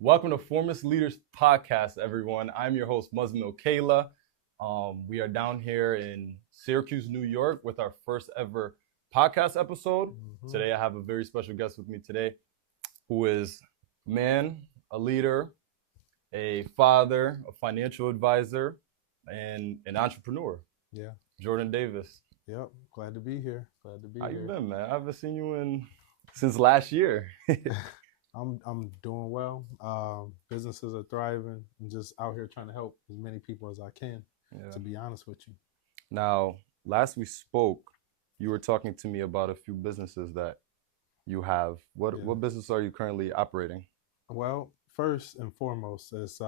Welcome to Formless Leaders Podcast, everyone. I'm your host, Muslim Kayla. We are down here in Syracuse, New York with our first ever podcast episode. Today, I have a very special guest with me today who is a man, a leader, a father, a financial advisor, and an entrepreneur. Yeah. Jordan Davis. Yep. Glad to be here. How you been, man? I haven't seen you since last year. I'm doing well. Businesses are thriving. I'm just out here trying to help as many people as I can, to be honest with you. Now, last we spoke, you were talking to me about a few businesses that you have. What business are you currently operating? Well, first and foremost, it's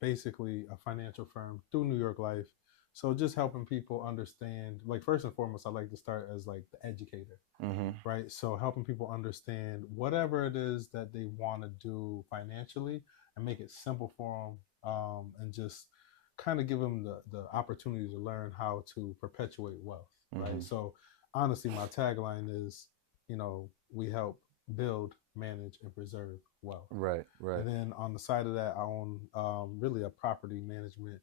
basically a financial firm through New York Life. So just helping people understand, like first and foremost, I like to start as like the educator, right? So helping people understand whatever it is that they want to do financially and make it simple for them, and just kind of give them the opportunity to learn how to perpetuate wealth, right? So honestly, my tagline is, we help build, manage, and preserve wealth. Right. And then on the side of that, I own really a property management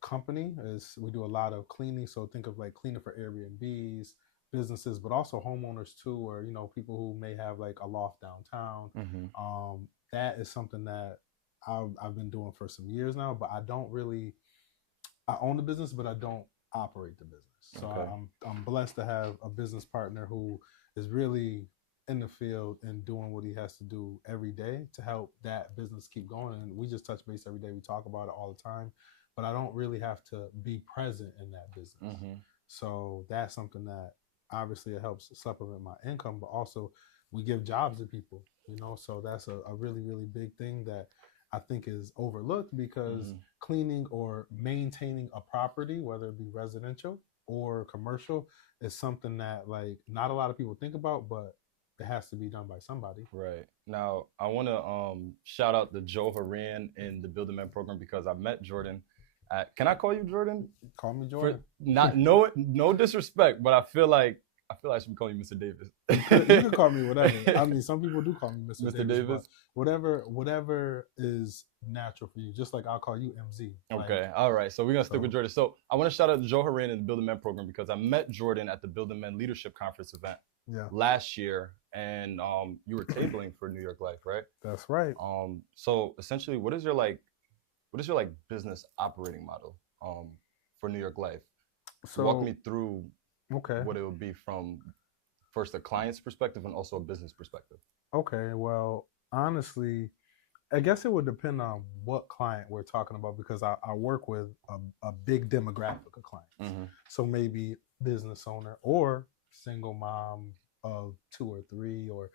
company. We do a lot of cleaning, so think of like cleaning for Airbnbs, businesses, but also homeowners too, or people who may have like a loft downtown. That is something that I've been doing for some years now, but I own the business, but I don't operate the business. So I'm blessed to have a business partner who is really in the field and doing what he has to do every day to help that business keep going. And we just touch base every day. We talk about it all the time, but I don't really have to be present in that business. So that's something that obviously it helps supplement my income, but also we give jobs to people, so that's a really, really big thing that I think is overlooked, because cleaning or maintaining a property, whether it be residential or commercial, is something that like not a lot of people think about, but it has to be done by somebody. Right. Now, I want to shout out the Joe Horan in the Build a Man program, because I met Jordan can I call you Jordan? Call me Jordan. No disrespect, but I feel like I should be calling you Mr. Davis. You can call me whatever. I mean, some people do call me Mr. Davis. Whatever is natural for you. Just like I'll call you MZ. Okay. All right. So we're going to stick with Jordan. So I want to shout out Joe Horan in the Build a Man program, because I met Jordan at the Build a Man Leadership Conference event last year, and you were tabling for New York Life, right? That's right. So essentially, what is your business operating model for New York Life? So walk me through what it would be from first a client's perspective and also a business perspective. Okay, well, honestly, I guess it would depend on what client we're talking about, because I work with a big demographic of clients. So maybe business owner or single mom of 2 or 3, or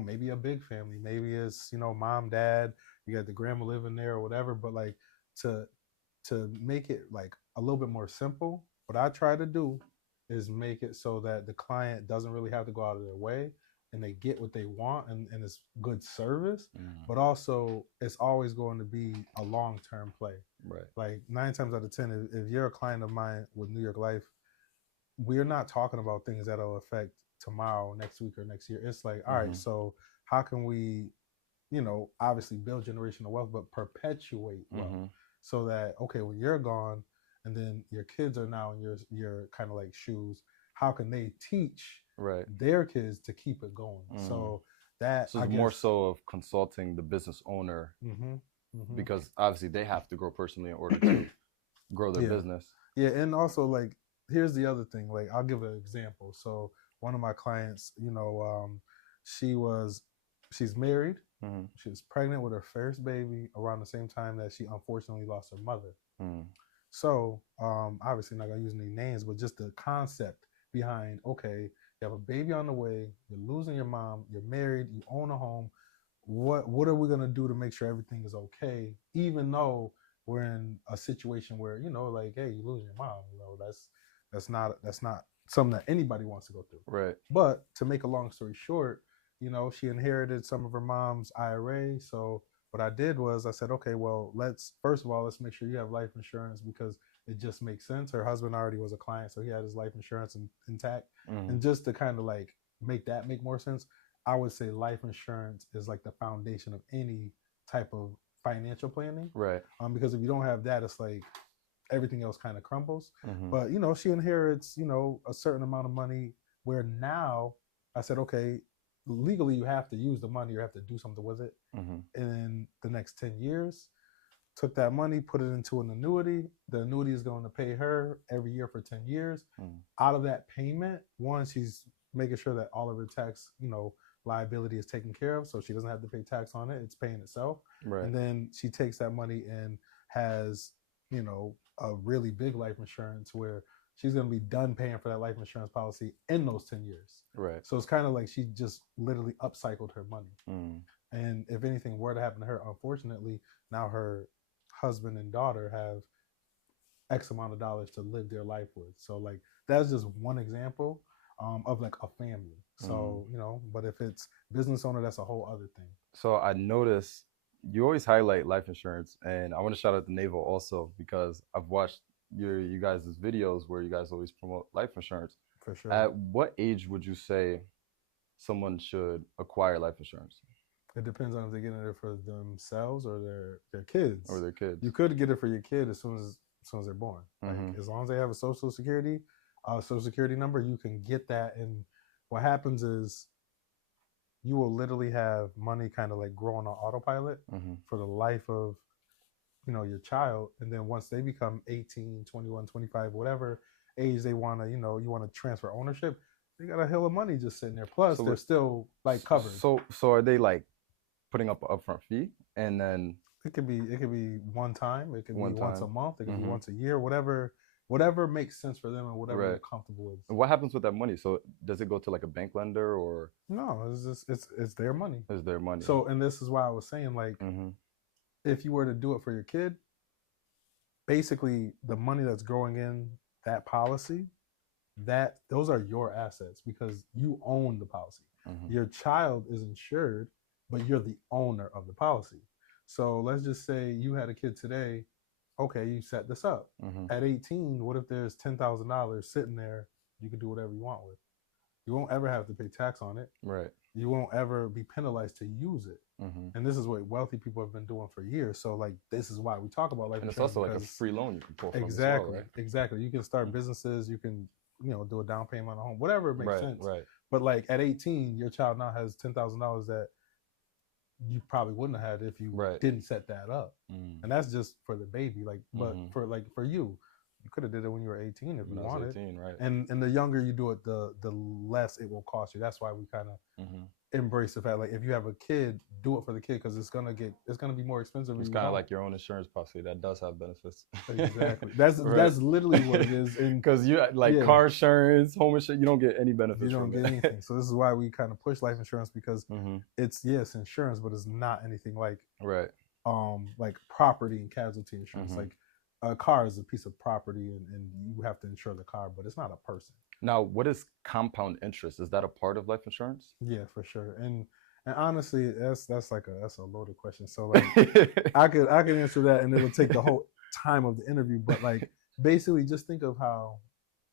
maybe a big family. Maybe it's mom, dad, you got the grandma living there or whatever. But like to make it like a little bit more simple, what I try to do is make it so that the client doesn't really have to go out of their way, and they get what they want, and it's good service, but also it's always going to be a long-term play. Right. Like 9 times out of 10, if you're a client of mine with New York Life, we're not talking about things that'll affect tomorrow, next week, or next year. It's like, all right, so how can we, obviously build generational wealth, but perpetuate wealth, so that, okay, when you're gone, and then your kids are now in your kind of like shoes, how can they teach their kids to keep it going? So it's more so of consulting the business owner, because obviously they have to grow personally in order to grow their business. Yeah, and also like, here's the other thing. Like, I'll give an example. So one of my clients, she's married. She was pregnant with her first baby around the same time that she unfortunately lost her mother. So obviously not gonna use any names, but just the concept behind, okay, you have a baby on the way, you're losing your mom, you're married, you own a home. What are we gonna do to make sure everything is okay, even though we're in a situation where, like, hey, you lose your mom, that's not something that anybody wants to go through. Right. But to make a long story short, she inherited some of her mom's IRA. So what I did was I said, okay, well, let's make sure you have life insurance, because it just makes sense. Her husband already was a client, so he had his life insurance intact. And just to kind of like make that make more sense, I would say life insurance is like the foundation of any type of financial planning. Right. Because if you don't have that, it's like everything else kind of crumbles. Mm-hmm. But, she inherits, a certain amount of money where now I said, okay, legally you have to use the money, you have to do something with it. Mm-hmm. In the next 10 years, took that money, put it into an annuity. The annuity is going to pay her every year for 10 years. Out of that payment, one, she's making sure that all of her tax, liability is taken care of, so she doesn't have to pay tax on it. It's paying itself. Right. And then she takes that money and has, a really big life insurance where she's going to be done paying for that life insurance policy in those 10 years. Right. So it's kind of like she just literally upcycled her money. Mm. And if anything were to happen to her, unfortunately, now her husband and daughter have X amount of dollars to live their life with. So like that's just one example of like a family. So, but if it's business owner, that's a whole other thing. So I noticed you always highlight life insurance, and I want to shout out the Naval also because I've watched you guys' videos where you guys always promote life insurance. For sure. At what age would you say someone should acquire life insurance? It depends on if they're getting it for themselves or their kids. Or their kids. You could get it for your kid as soon as they're born. Mm-hmm. Like, as long as they have a social security number, you can get that. And what happens is you will literally have money kind of like growing on autopilot for the life of, your child. And then once they become 18, 21, 25, whatever age they want to, you want to transfer ownership, they got a hill of money just sitting there. Plus, they're still like covered. So are they like putting up an upfront fee and then it could be one time, it could be once a month, it could be once a year, whatever makes sense for them and whatever they're comfortable with. And what happens with that money? So does it go to like a bank lender or no? It's their money. It's their money. So, and this is why I was saying, like, if you were to do it for your kid, basically the money that's growing in that policy, those are your assets because you own the policy. Your child is insured, but you're the owner of the policy. So let's just say you had a kid today. Okay, you set this up. At 18, what if there's $10,000 sitting there you can do whatever you want with? You won't ever have to pay tax on it. Right. You won't ever be penalized to use it. And this is what wealthy people have been doing for years. So like this is why we talk about life insurance. And it's also like a free loan you can pull from exactly, as well, right? Exactly. You can start businesses. You can do a down payment on a home, whatever makes sense. Right. But like at 18, your child now has $10,000 that you probably wouldn't have had if you didn't set that up. And that's just for the baby. Like, but for you could have did it when you were 18 if you wanted. 18, right. And the younger you do it, the less it will cost you. That's why we kind of embrace the fact, like, if you have a kid, do it for the kid because it's gonna be more expensive. It's kind of like your own insurance policy that does have benefits. Exactly. That's literally what it is. And because you car insurance, home insurance, you don't get any benefits. You don't get anything. So this is why we kind of push life insurance because it's insurance, but it's not anything like like property and casualty insurance. Like a car is a piece of property and you have to insure the car, but it's not a person. Now, what is compound interest? Is that a part of life insurance? Yeah, for sure. And honestly, that's a loaded question. So like I could answer that and it'll take the whole time of the interview. But like basically just think of how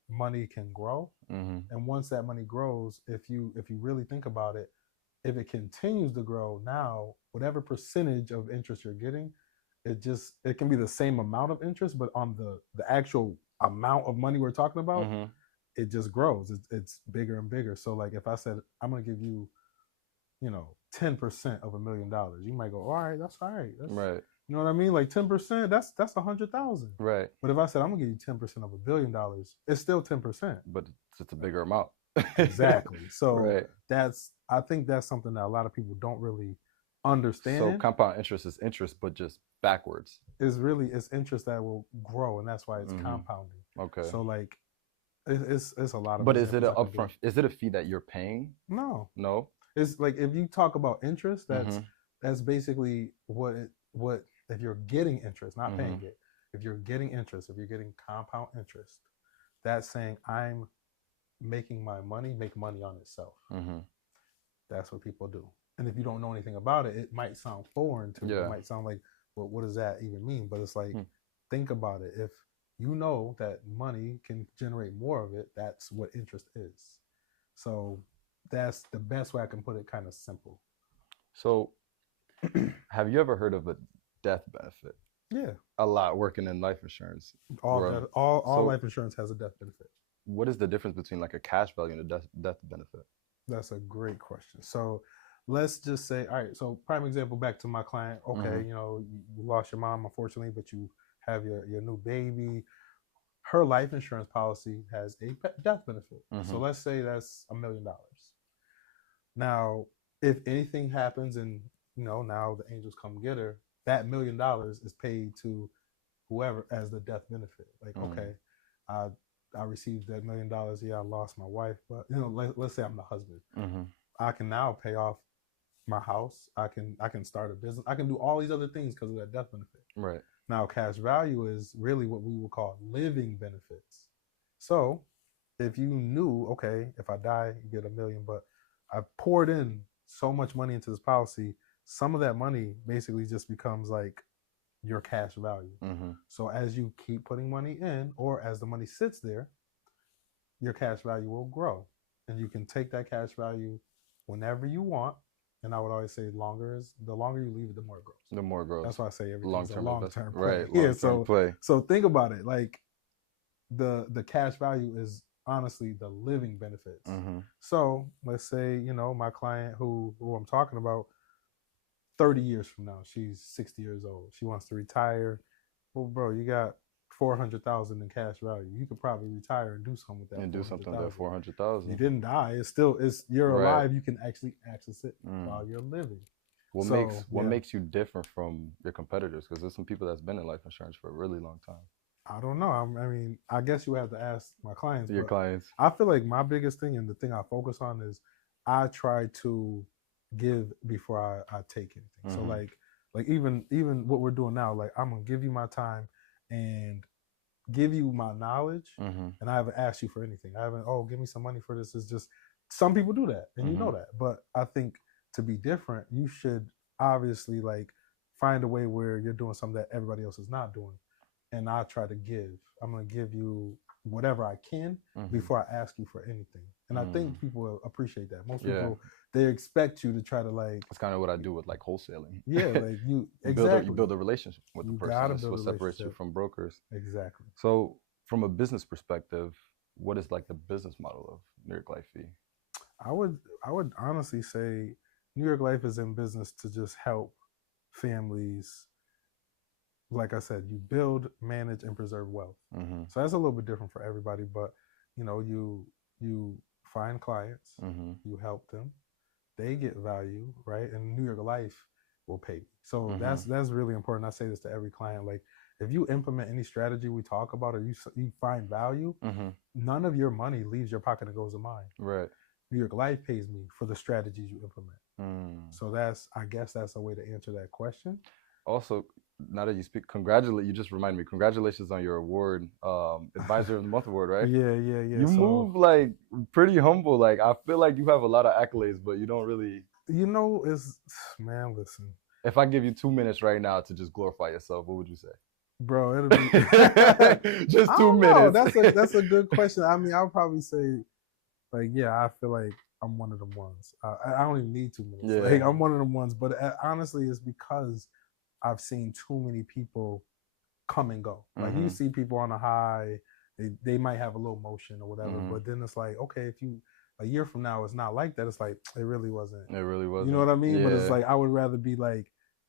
money can grow. And once that money grows, if you really think about it, if it continues to grow now, whatever percentage of interest you're getting, it can be the same amount of interest, but on the actual amount of money we're talking about, it just grows. It's bigger and bigger. So like if I said, I'm going to give you, 10% of $1 million, you might go, all right, that's all right. That's, right. You know what I mean? Like 10%, that's 100,000. Right. But if I said, I'm going to give you 10% of $1 billion, it's still 10%. But it's a bigger amount. Exactly. So I think that's something that a lot of people don't really understand. So compound interest is interest, but just backwards. It's interest that will grow, and that's why it's compounding. Okay. So like, it's a lot of. But is it an upfront? Is it a fee that you're paying? No. No. It's like if you talk about interest, that's basically what if you're getting interest, not paying it. If you're getting interest, if you're getting compound interest, that's saying I'm making my money make money on itself. That's what people do. And if you don't know anything about it, it might sound foreign to you. It might sound like, well, what does that even mean? But it's like, think about it. If you know that money can generate more of it, that's what interest is. So that's the best way I can put it, kind of simple. So Have you ever heard of a death benefit? Yeah. A lot working in life insurance. All life insurance has a death benefit. What is the difference between like a cash value and a death benefit? That's a great question. So let's just say, all right, so prime example, back to my client. Okay, you know, you lost your mom, unfortunately, but you have your new baby. Her life insurance policy has a death benefit. So let's say that's $1 million. Now, if anything happens and, you know, now the angels come get her, that $1 million is paid to whoever as the death benefit. Like, okay, I received that $1 million. Yeah, I lost my wife, but you know, let's say I'm the husband. I can now pay off my house. I can start a business. I can do all these other things because of that death benefit. Right. Now, cash value is really what we would call living benefits. So, if you knew, okay, if I die, you get $1 million, but I poured in so much money into this policy, some of that money basically just becomes like your cash value. So as you keep putting money in, or as the money sits there, your cash value will grow, and you can take that cash value whenever you want. And I would always say, the longer you leave it, the more it grows. The more it grows. That's why I say everything's a long-term play. Right. Yeah. Long-term play. So think about it. Like the cash value is honestly the living benefits. So let's say, you know, my client who I'm talking about, 30 years from now, she's 60 years old. She wants to retire. Well, bro, you got $400,000 in cash value. You could probably retire and do something with that. And do something with that $400,000. You didn't die. You're alive. You can actually access it while you're living. What makes you different from your competitors? Because there's some people that's been in life insurance for a really long time. I don't know. I mean, I guess you have to ask my clients. Your clients. I feel like my biggest thing, and the thing I focus on, is I try to give before I take anything. So like even what we're doing now, like I'm gonna give you my time and give you my knowledge, and I haven't asked you for anything. I haven't, give me some money for this. It's just, some people do that, and you know that. But I think to be different, you should obviously like find a way where you're doing something that everybody else is not doing. And I try to give. I'm gonna give you whatever I can before I ask you for anything. And I think people appreciate that. Most people, they expect you to try to like. That's kind of what I do with like wholesaling. Yeah, like you build a relationship with the person. That's what separates you from brokers. Exactly. So from a business perspective, what is like the business model of New York Life Fee? I would honestly say New York Life is in business to just help families. Like I said, you build, manage, and preserve wealth. So that's a little bit different for everybody, but you know, you find clients, you help them, they get value, right? And New York Life will pay me. So that's really important. I say this to every client. Like, if you implement any strategy we talk about, or you find value, none of your money leaves your pocket and goes to mine. Right. New York Life pays me for the strategies you implement. So I guess that's a way to answer that question. Also, now that you speak, you just reminded me, congratulations on your award, Advisor of the Month award, right? Yeah. You move like pretty humble. Like, I feel like you have a lot of accolades, but you don't really. You know, man, listen. If I give you 2 minutes right now to just glorify yourself, what would you say? Bro, it'll be just 2 minutes. That's a good question. I mean, I'll probably say, like, yeah, I feel like I'm one of them ones. I don't even need 2 minutes. Yeah. Like, I'm one of them ones. But honestly, it's because I've seen too many people come and go. Like, you see people on a high, they might have a little motion or whatever, but then it's like, okay, if you, a year from now, it's not like that. It's like, it really wasn't. It really wasn't. You know what I mean? Yeah. But it's like, I would rather be like,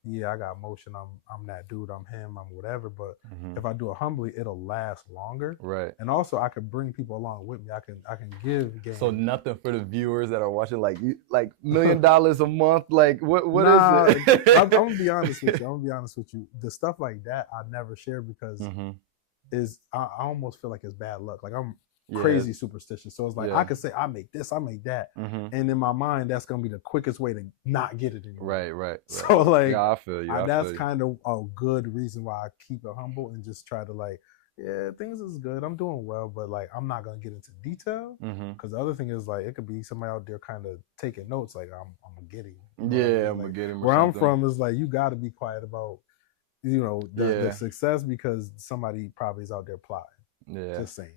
yeah, I got motion. I'm that dude. I'm him. I'm whatever. But if I do it humbly, it'll last longer. Right. And also, I can bring people along with me. I can give game. So nothing for the viewers that are watching, like $1 million a month. Like, what is it? I'm gonna be honest with you. The stuff like that I never share because I almost feel like it's bad luck. Like, I'm crazy superstitious. So it's like, I could say I make this, I make that, and in my mind, that's gonna be the quickest way to not get it anymore. Right. So like, yeah, I feel you. That's kind of a good reason why I keep it humble and just try to like, yeah, things is good. I'm doing well, but like, I'm not gonna get into detail because the other thing is like, it could be somebody out there kind of taking notes. Like, I'm gonna get him. I'm gonna get him. Where I'm from is like, you got to be quiet about, the success because somebody probably is out there plotting. Yeah, just saying.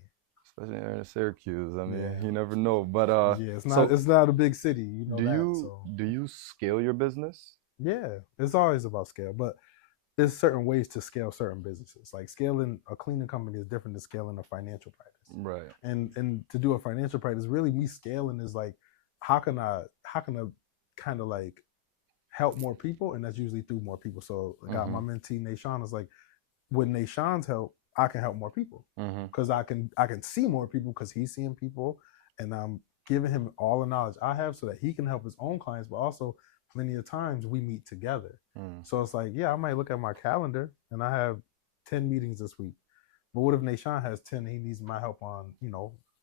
Especially in Syracuse. I mean, you never know. But it's not a big city. Do you scale your business? Yeah, it's always about scale, but there's certain ways to scale certain businesses. Like scaling a cleaning company is different than scaling a financial practice. Right. And to do a financial practice, really me scaling is like, how can I kind of like help more people, and that's usually through more people. So I got my mentee Nashawn is like, with Nashawn's help, I can help more people because I can see more people because he's seeing people, and I'm giving him all the knowledge I have so that he can help his own clients, but also plenty of times we meet together. So it's like, yeah, I might look at my calendar and I have 10 meetings this week. But what if Nashawn has 10 and he needs my help on,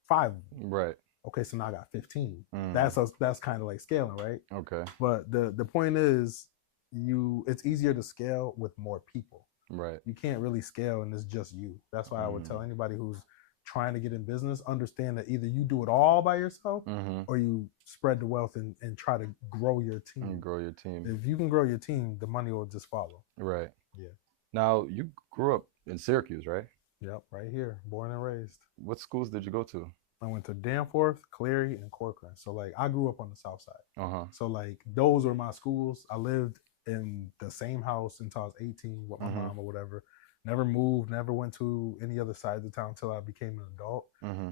5 of them? Right. Okay, so now I got 15. That's kind of like scaling, right? Okay. But the point is, it's easier to scale with more people. Right. You can't really scale and it's just you. That's why I would tell anybody who's trying to get in business, understand that either you do it all by yourself or you spread the wealth and try to grow your team. And grow your team. If you can grow your team, the money will just follow. Right. Yeah. Now, you grew up in Syracuse, right? Yep, right here, born and raised. What schools did you go to? I went to Danforth, Cleary, and Corcoran. So like I grew up on the south side. Uh-huh. So like those were my schools. I lived in the same house until I was 18 with my mom or whatever. Never moved, never went to any other side of the town until I became an adult.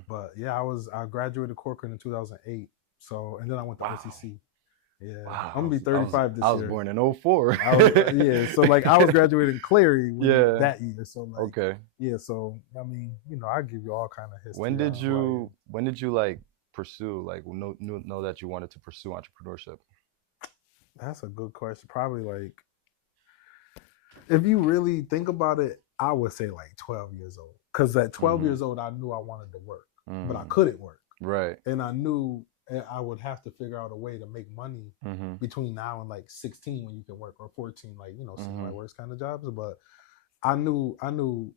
But yeah, I graduated Corcoran in 2008. So, and then I went to OCC. Yeah, Wow. I'm gonna be 35 this year. I was born in 04. Yeah, so like I was graduating Cleary that year. So like, okay. Yeah, so I mean, I give you all kind of history. When did you like pursue, like know that you wanted to pursue entrepreneurship? That's a good question. Probably like, if you really think about it, I would say like 12 years old. Because at 12 years old, I knew I wanted to work, but I couldn't work. Right. And I knew I would have to figure out a way to make money between now and like 16 when you can work, or 14, like, somebody works kind of jobs. But I knew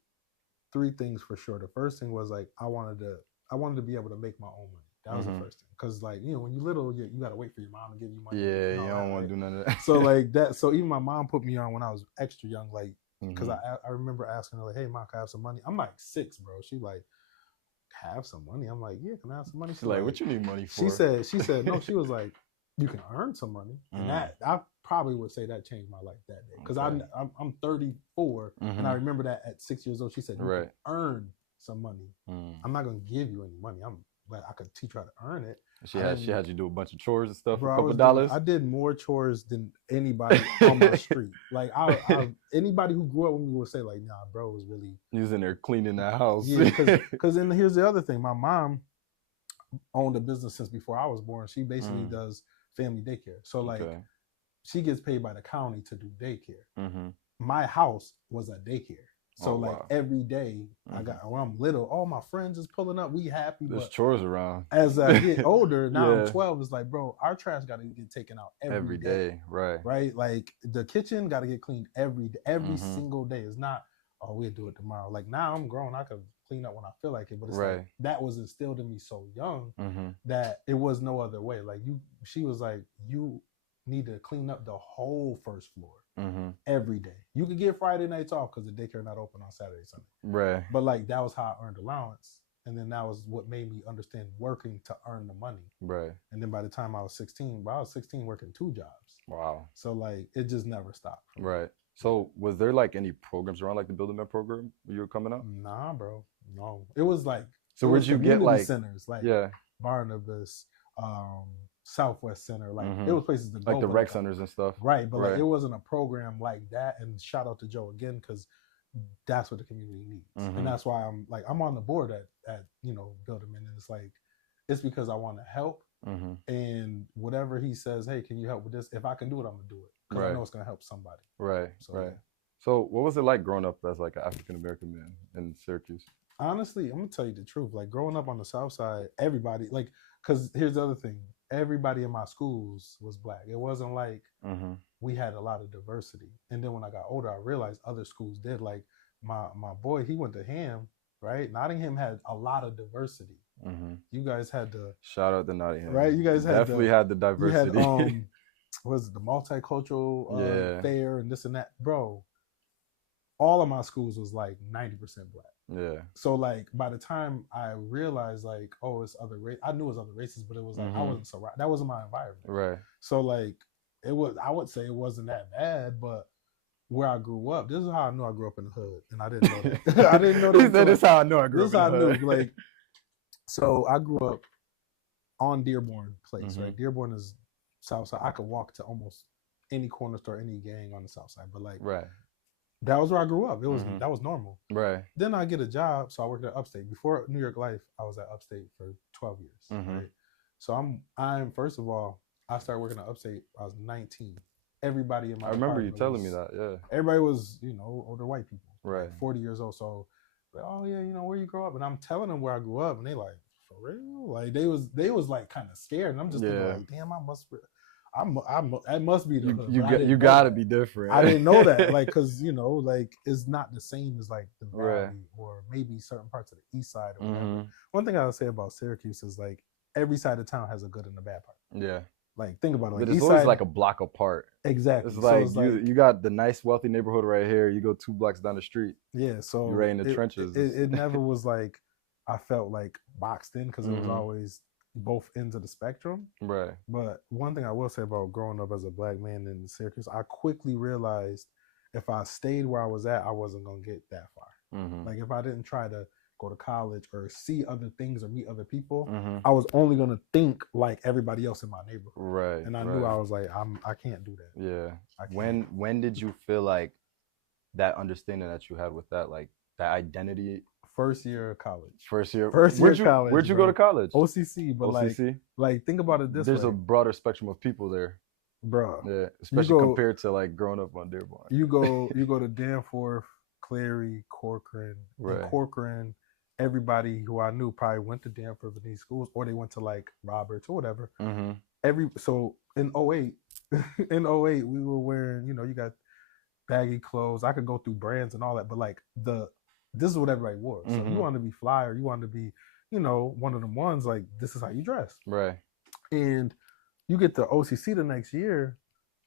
3 things for sure. The first thing was like, I wanted to be able to make my own money. That was the first thing. Because like, when you're little, you got to wait for your mom to give you money. Yeah, you don't want to do none of that. So like that. So even my mom put me on when I was extra young, like, because I remember asking her like, hey, mom, can I have some money? I'm like 6, bro. She like, have some money? I'm like, yeah, can I have some money? She's like, what you need money for? She said, no, she was like, you can earn some money. And that, I probably would say that changed my life that day. Because I'm 34, and I remember that at 6 years old, she said, you can earn some money. I'm not going to give you any money. But I could teach you how to earn it. She had you do a bunch of chores and stuff, bro, for a couple dollars. I did more chores than anybody on my street. Like anybody who grew up with me would say like, nah, bro was really. He was in there cleaning the house. Yeah, because then here's the other thing. My mom owned a business since before I was born. She basically does family daycare. So like, she gets paid by the county to do daycare. My house was a daycare. So every day when I'm little, all my friends is pulling up. We happy. There's chores around. As I get older, now I'm 12. It's like, bro, our trash got to get taken out every day. Right. Right. Like the kitchen got to get cleaned every single day. It's not, oh, we'll do it tomorrow. Like now I'm grown. I could clean up when I feel like it. But it's like that was instilled in me so young that it was no other way. Like she was like, you need to clean up the whole first floor. Every day. You could get Friday nights off because the daycare not open on Saturday, Sunday. Right. But like that was how I earned allowance. And then that was what made me understand working to earn the money. Right. And then by the time I was 16, working 2 jobs. Wow. So like it just never stopped. Right. So was there like any programs around like the Building Men program when you were coming up? Nah, bro. No. It was like, so where'd you get like centers like Barnabas, Southwest Center, like it was places to go, like the rec centers and stuff, right? But like it wasn't a program like that. And shout out to Joe again, because that's what the community needs, and that's why I'm on the board at Building, and it's like it's because I want to help, and whatever he says, hey, can you help with this? If I can do it, I'm gonna do it because I know it's gonna help somebody. Right. So, So what was it like growing up as like an African American man in Syracuse? Honestly, I'm gonna tell you the truth. Like growing up on the South Side, everybody because here's the other thing. Everybody in my schools was black. It wasn't like we had a lot of diversity. And then when I got older, I realized other schools did. Like my boy, he went to Ham, right? Nottingham had a lot of diversity. You guys had the shout out to Nottingham, right? You guys definitely had the diversity. What was it, the multicultural fair and this and that, bro? All of my schools was like 90% black. Yeah. So like by the time I realized like, oh, it's other race, I knew it was other races, but it was like I wasn't surrounded. That wasn't my environment. Right. So like I would say it wasn't that bad, but where I grew up, this is how I knew I grew up in the hood, and I didn't know that. I didn't know that. This is how I know I grew up in the hood. This is how I knew. Like, so I grew up on Dearborn Place, right? Dearborn is South Side. I could walk to almost any corner store, any gang on the South Side, but like, that was where I grew up. It was that was normal. Right. Then I get a job, so I worked at Upstate. Before New York Life, I was at Upstate for 12 years. Right. So I'm first of all, I started working at Upstate. I was 19. Everybody in my I remember you telling me that. Yeah. Everybody was, you know, older white people. Right. Like 40 years old. So, like, oh yeah, you know, where you grow up, and I'm telling them where I grew up, and they like, for real? Like they was like kind of scared, and I'm just thinking like, damn, that must be the hood. You gotta be different. I didn't know that, like, cause you know, like it's not the same as like the Valley or maybe certain parts of the East Side or whatever. One thing I would say about Syracuse is like every side of town has a good and a bad part. Yeah. Like think about it. Like, but it's always like a block apart. Exactly. It's like you got the nice wealthy neighborhood right here. You go 2 blocks down the street. Yeah. So you're right in the trenches. It never was like I felt like boxed in because it was always both ends of the spectrum. Right. But one thing I will say about growing up as a black man in Syracuse, I quickly realized if I stayed where I was at, I wasn't gonna get that far. Like if I didn't try to go to college or see other things or meet other people, I was only gonna think like everybody else in my neighborhood. Right. And I knew I was like, I can't do that. Yeah. When did you feel like that understanding that you had with that, like that identity? First year of college. First year of college. Where'd you go to college? OCC, but OCC? like think about it this There's way. a broader spectrum of people there. Bro. Yeah. Especially compared to like growing up on Dearborn. You go to Danforth, Clary, Corcoran. Right. Corcoran, everybody who I knew probably went to Danforth in these schools, or they went to like Roberts or whatever. So in 08, we were wearing, you know, you got baggy clothes. I could go through brands and all that, but like this is what everybody wore. So if you want to be fly or you want to be, you know, one of them ones, like this is how you dress. Right. And you get to OCC the next year,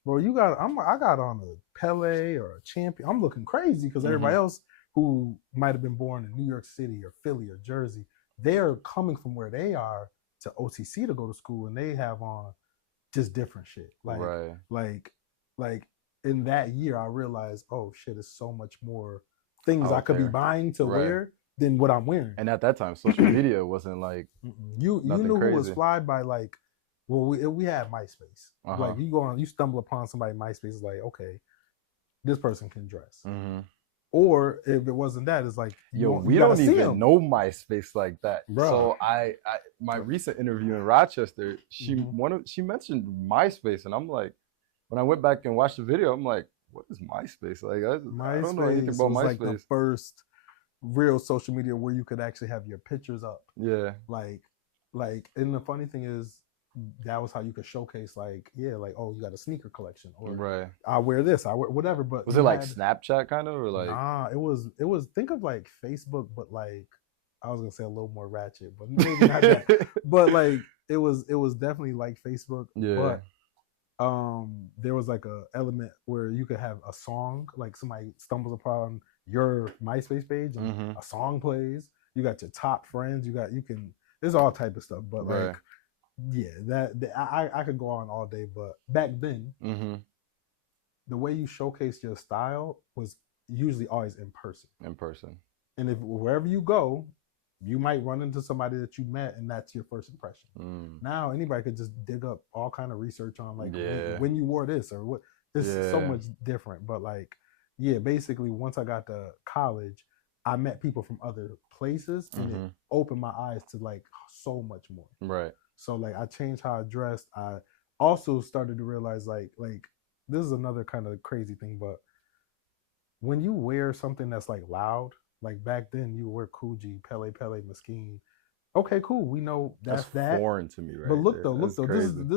bro, I got on a Pele or a Champion. I'm looking crazy because everybody else who might have been born in New York City or Philly or Jersey, they're coming from where they are to OCC to go to school, and they have on just different shit. Like in that year, I realized, oh shit, it's so much more things I could be buying to wear than what I'm wearing. And at that time, social media wasn't like you knew crazy. Who was fly by like, well, we had MySpace. Like you stumble upon somebody MySpace, is like, okay, this person can dress. Or if it wasn't that, it's like, we don't even know MySpace like that. Bro. So I my recent interview in Rochester, she mentioned MySpace, and I'm like, when I went back and watched the video, I'm like, what is MySpace? Like I don't know anything about MySpace. Like the first real social media where you could actually have your pictures up. Yeah. Like, and the funny thing is, that was how you could showcase, like, oh, you got a sneaker collection, or I wear this, I wear whatever. But was it like Snapchat kind of, or like? Nah, it was think of like Facebook, but like I was gonna say a little more ratchet, but maybe not that. But like it was definitely like Facebook. Yeah. But there was like a element where you could have a song, like somebody stumbles upon your MySpace page and a song plays. You got your top friends. There's all type of stuff, but like. Yeah, I could go on all day, but back then, the way you showcased your style was usually always in person. And if wherever you go, you might run into somebody that you met, and that's your first impression. Now anybody could just dig up all kind of research on like when you wore this or what. It's so much different. But like, basically once I got to college, I met people from other places, and it opened my eyes to like so much more. Right. So like I changed how I dressed. I also started to realize like this is another kind of crazy thing, but when you wear something that's like loud, like back then you would wear Coogee, Pele, Mesquite. Okay, cool. We know that's foreign to me, right? But look though, this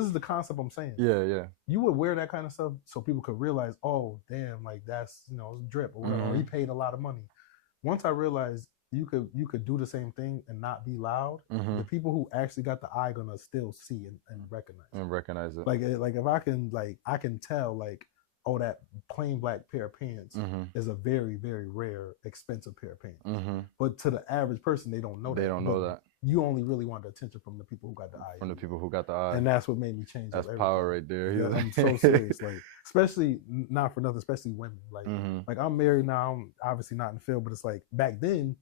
is the concept I'm saying. Yeah. You would wear that kind of stuff so people could realize, oh damn, like that's drip, or he paid a lot of money. Once I realized you could do the same thing and not be loud, the people who actually got the eye gonna still see and recognize. And recognize it. Like if I can tell like oh, that plain black pair of pants Mm-hmm. is a very, very rare, expensive pair of pants. Mm-hmm. But to the average person, they don't know that. They don't know that. You only really want the attention from the people who got the eye. From the people who got the eye. And that's what made me change. That's power right there. Yeah, I'm so serious. Like, especially not for nothing, especially women. Like, mm-hmm. like I'm married now. I'm obviously not in the field, but it's like back then,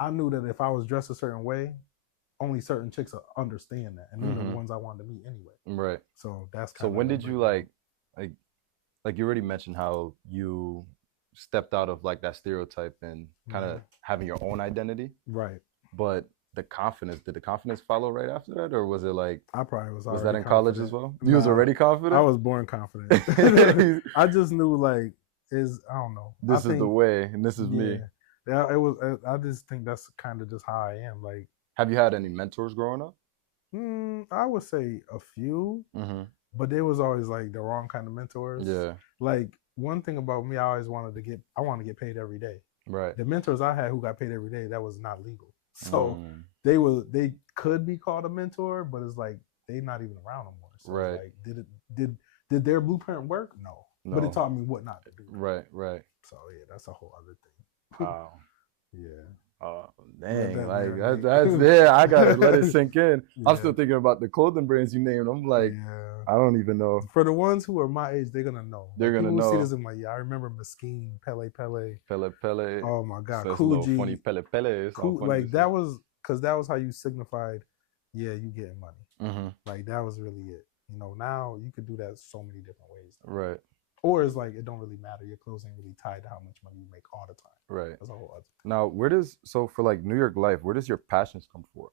I knew that if I was dressed a certain way, only certain chicks will understand that, and they're mm-hmm. the ones I wanted to meet anyway. Right. So that's so. When did you like you already mentioned how you stepped out of like that stereotype and kind of mm-hmm. having your own identity. Right. But did the confidence follow right after that, or was it like I probably was that in college as well? You was already confident? I was born confident. I just knew like I don't know. This is the way, and this is me. Yeah, it was. I just think that's kind of just how I am. Like, have you had any mentors growing up? I would say a few, mm-hmm. but they was always like the wrong kind of mentors. Yeah. Like one thing about me, I always wanted to get paid every day. Right. The mentors I had who got paid every day, that was not legal. So they could be called a mentor, but it's like they not even around no more. So right. Like, did their blueprint work? No. But it taught me what not to do. Right. Right. So yeah, that's a whole other thing. Wow. Yeah. Oh dang! That's yeah. I gotta let it sink in. Yeah. I'm still thinking about the clothing brands you named. I'm like, I don't even know. For the ones who are my age, they're gonna know. They're gonna know. See this in like, I remember Mesquite, Pele. Oh my God, Coogee, funny Pele. Like that was because that was how you signified, yeah, you getting money. Mm-hmm. Like that was really it. You know, now you could do that so many different ways. Right. Or it's like it don't really matter. Your clothes ain't really tied to how much money you make all the time. Right. That's a whole other thing. Now, for like New York life, where does your passions come from?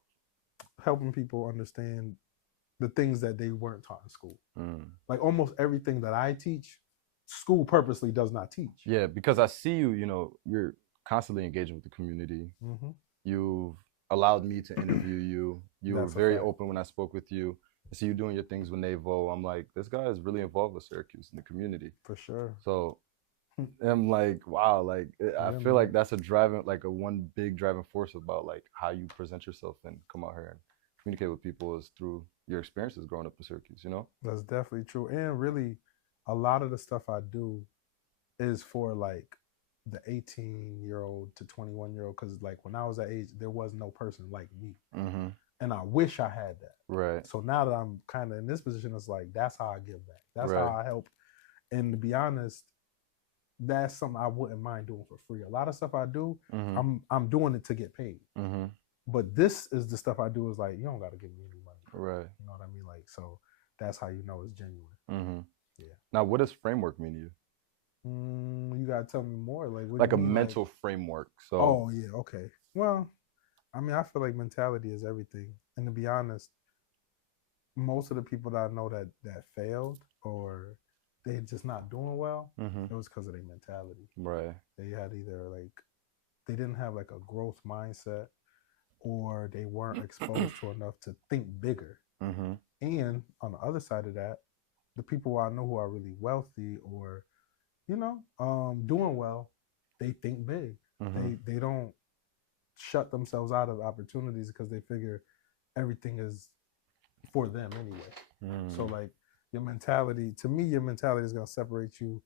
Helping people understand the things that they weren't taught in school. Like almost everything that I teach, school purposely does not teach. Yeah, because I see you, you're constantly engaging with the community. Mm-hmm. You've allowed me to interview you. You were very open when I spoke with you. I see you doing your things with Navo. I'm like, this guy is really involved with Syracuse and the community. For sure. So I'm like, wow, like I feel like that's one big driving force about like how you present yourself and come out here and communicate with people is through your experiences growing up in Syracuse, That's definitely true. And really, a lot of the stuff I do is for like the 18-year-old to 21-year-old, because like when I was that age, there was no person like me. Mm-hmm. And I wish I had that. Right. So now that I'm kind of in this position, it's like, that's how I give back. That's how I help. And to be honest, that's something I wouldn't mind doing for free. A lot of stuff I do, mm-hmm. I'm doing it to get paid. Mm-hmm. But this is the stuff I do is like, you don't got to give me any money. Right. You know what I mean? Like, so that's how you know it's genuine. Mm-hmm. Yeah. Now, what does framework mean to you? You got to tell me more. Like a mental framework. So. Oh, yeah. Okay. Well, I mean, I feel like mentality is everything. And to be honest, most of the people that I know that failed or they just not doing well, it was because of their mentality. Right. They had either they didn't have like a growth mindset, or they weren't exposed to enough to think bigger. Mm-hmm. And on the other side of that, the people I know who are really wealthy or, doing well, they think big. Mm-hmm. They don't shut themselves out of opportunities because they figure everything is for them anyway. So like your mentality is going to separate you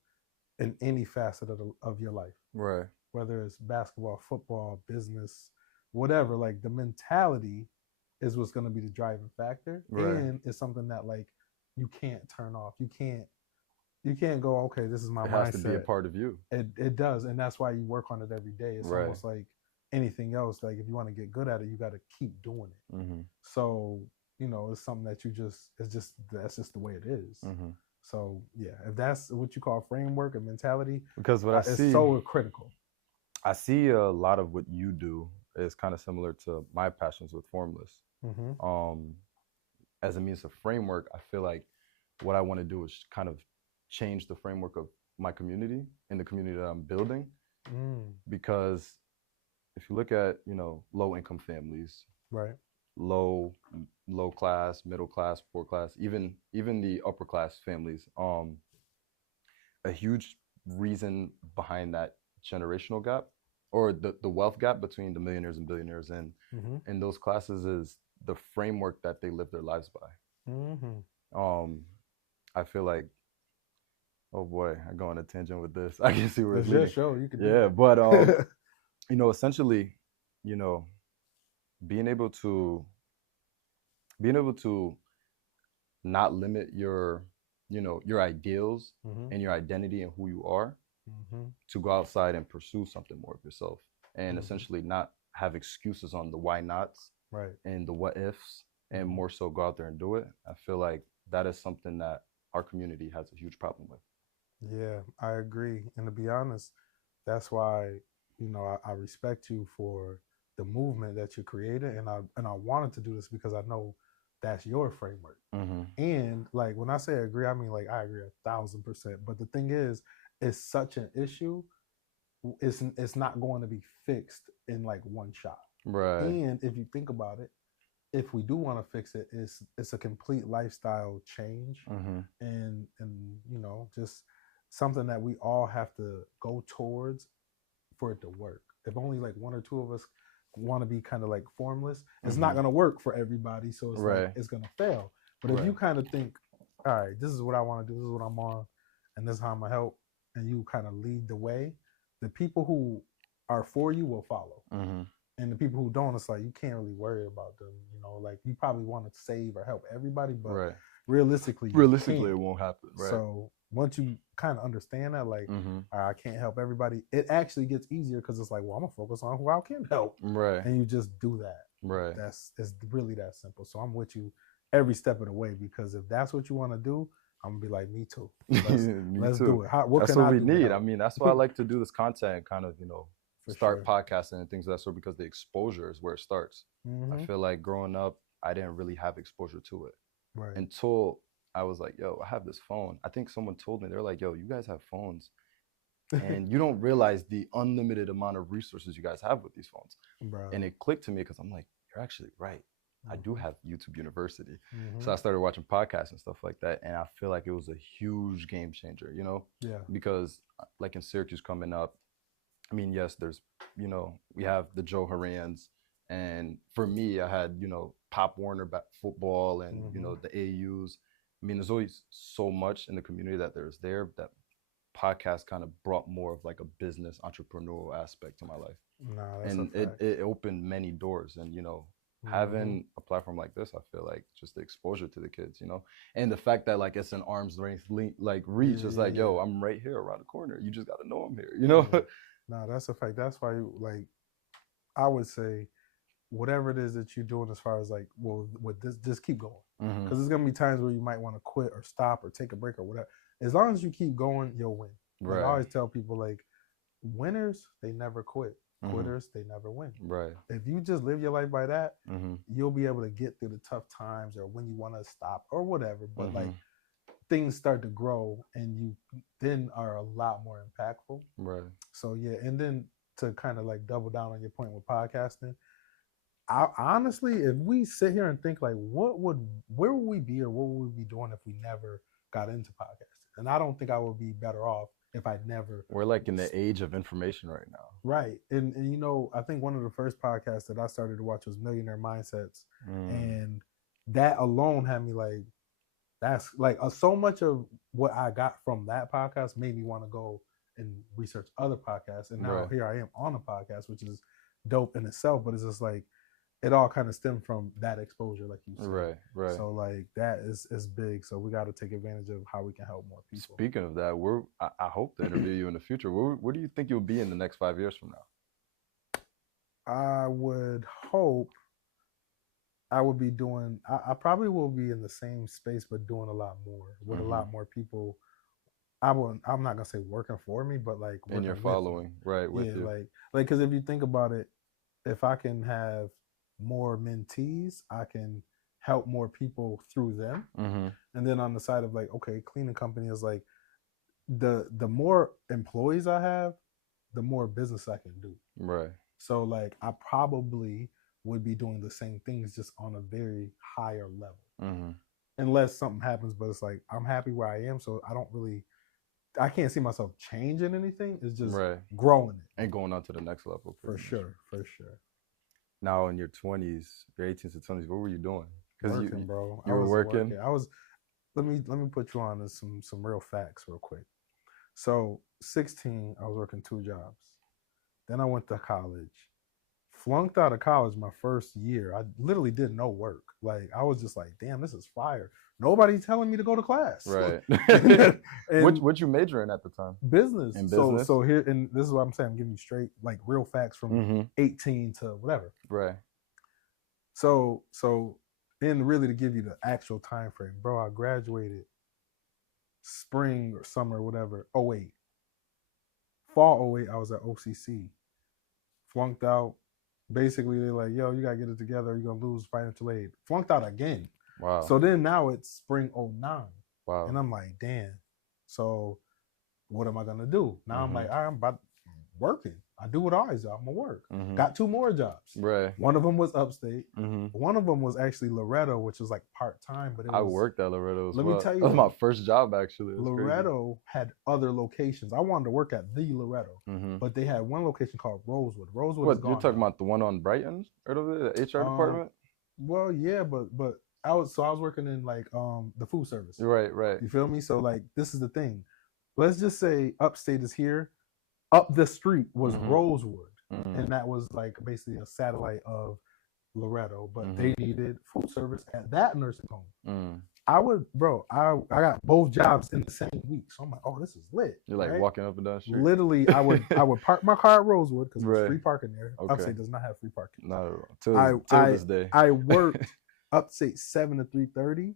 in any facet of your life. Right. Whether it's basketball, football, business, whatever, like the mentality is what's going to be the driving factor. Right. And it's something that like you can't turn off. You can't go, okay, this is my mindset. It has to be a part of you. It does. And that's why you work on it every day. It's almost like anything else. Like if you want to get good at it, you got to keep doing it. Mm-hmm. So, it's something that that's just the way it is. Mm-hmm. So yeah, if that's what you call framework and mentality, because what I see is so critical. I see a lot of what you do is kind of similar to my passions with Formless. Mm-hmm. As a means of framework, I feel like what I want to do is kind of change the framework of my community and the community that I'm building. Because if you look at, low income families, right, low class, middle class, poor class, even the upper class families, a huge reason behind that generational gap or the wealth gap between the millionaires and billionaires and in those classes is the framework that they live their lives by. I feel like Oh boy, I go on a tangent with this. I can see where it's It's your leading. show. You can do Yeah, that. but essentially, you know, being able to being able to not limit your, your ideals Mm-hmm. and your identity and who you are, Mm-hmm. to go outside and pursue something more of yourself, and Mm-hmm. essentially not have excuses on the why nots Right. and the what ifs, and Mm-hmm. more so go out there and do it. I feel like that is something that our community has a huge problem with. Yeah, I agree. And to be honest, that's why, I respect you for the movement that you created, and I wanted to do this because I know that's your framework. Mm-hmm. And like when I say agree, I mean like I agree 1,000%. But the thing is, it's such an issue. It's not going to be fixed in like one shot. Right. And if you think about it, if we do want to fix it, it's a complete lifestyle change, Mm-hmm. and just something that we all have to go towards for it to work. If only like one or two of us want to be kind of like formless, it's not Mm-hmm. going to work for everybody. So it's like Right. it's going to fail. But if you Right. kind of think, all right, this is what I want to do, this is what I'm on, and this is how I'm gonna help, and you kind of lead the way, the people who are for you will follow. Mm-hmm. And the people who don't, it's like you can't really worry about them. Like you probably want to save or help everybody, but Right. realistically, Realistically, it can't. won't happen. Right. So once you kind of understand that, like, Mm-hmm. I can't help everybody, it actually gets easier because it's like, well, I'm gonna focus on who I can help, Right. and you just do that. Right. It's really that simple. So I'm with you every step of the way, because if that's what you want to do, I'm gonna be like, me too. Let's too. do it. What That's can what I we do? need. I mean, that's why I like to do this content and kind of, For start sure. podcasting and things of that sort, because the exposure is where it starts. Mm-hmm. I feel like growing up, I didn't really have exposure to it Right. until I was like, yo, I have this phone. I think someone told me, they're like, yo, you guys have phones and you don't realize the unlimited amount of resources you guys have with these phones. Bro. And it clicked to me because I'm like, you're actually right. Mm-hmm. I do have YouTube University. Mm-hmm. So I started watching podcasts and stuff like that. And I feel like it was a huge game changer, Yeah. because like in Syracuse coming up, I mean, yes, there's, we have the Joe Horans. And for me, I had, Pop Warner football and, Mm-hmm. the AUs. I mean, there's always so much in the community that that podcast kind of brought more of like a business entrepreneurial aspect to my life. Nah, that's And a fact. it opened many doors. And, having a platform like this, I feel like just the exposure to the kids, and the fact that like it's an arm's length reach. It's like, yo, I'm right here around the corner. You just got to know I'm here, Yeah. Nah, that's a fact. That's why, like, I would say, whatever it is that you're doing, as far as like, well, with this, just keep going, because there's gonna be times where you might want to quit or stop or take a break or whatever. As long as you keep going, you'll win. Like, Right. I always tell people, like, winners, they never quit. Quitters, they never win. Right. If you just live your life by that, Mm-hmm. you'll be able to get through the tough times or when you want to stop or whatever. But Mm-hmm. like, things start to grow, and you then are a lot more impactful. Right. So yeah, and then to kind of like double down on your point with podcasting, I honestly, if we sit here and think like, where would we be, or what would we be doing if we never got into podcasting? And I don't think I would be better off if I never. We're like in the age of information right now. Right. And I think one of the first podcasts that I started to watch was Millionaire Mindsets. And that alone had me like, that's like so much of what I got from that podcast made me want to go and research other podcasts. And now here I am on a podcast, which is dope in itself, but it's just like, it all kind of stemmed from that exposure, like you said. Right. So like that is big. So we got to take advantage of how we can help more people. Speaking of that, I hope to interview you in the future. Where do you think you'll be in the next 5 years from now? I would hope I would be doing, I probably will be in the same space, but doing a lot more with a lot more people. I'm not gonna say working for me, but like in your following, right? With you, like because if you think about it, if I can have more mentees, I can help more people through them. And then on the side of like, okay, cleaning company is like, the more employees I have, the more business I can do. Right. So like, I probably would be doing the same things, just on a very higher level, unless something happens. But it's like, I'm happy where I am, so I can't see myself changing anything. It's just growing it and going on to the next level. For sure. Now in your 20s, your 18s to 20s, what were you doing? Working, bro. You were working? I was. Let me put you on to some real facts real quick. So 16, I was working 2 jobs. Then I went to college. Flunked out of college my first year. I literally did no work. Like I was just like, damn, this is fire. Nobody's telling me to go to class. Right. And What you major in at the time? business. In business. So here, and this is what I'm saying. I'm giving you straight, like real facts from 18 to whatever. Right. So and really to give you the actual time frame, bro, I graduated spring or summer or whatever, 08. Fall 08, I was at OCC. Flunked out. Basically, they're like, yo, you got to get it together. You're going to lose financial aid. Flunked out again. Wow. So then now it's spring 09. Wow. And I'm like, damn. So what am I going to do? Now I'm like, all right, I'm about working. I do what I always do. I'm going to work. Got 2 more jobs. Right. One of them was upstate. One of them was actually Loretto, which was like part-time. But I worked at Loretto as well. Let me tell you. That was my first job, actually. Loretto had other locations. I wanted to work at the Loretto, but they had one location called Rosewood. Rosewood is gone. You're talking about the one on Brighton? Heard of it? The HR department? Well, yeah, but I was working in like the food service. Right. You feel me? So like this is the thing. Let's just say upstate is here. Up the street was Rosewood. And that was like basically a satellite of Loretto, but they needed food service at that nursing home. I got both jobs in the same week. So I'm like, oh, this is lit. You're like walking up and down the street? Literally, I would park my car at Rosewood because there's free parking there. Okay. Upstate does not have free parking. No, till this day. I worked upstate 7 to 3:30,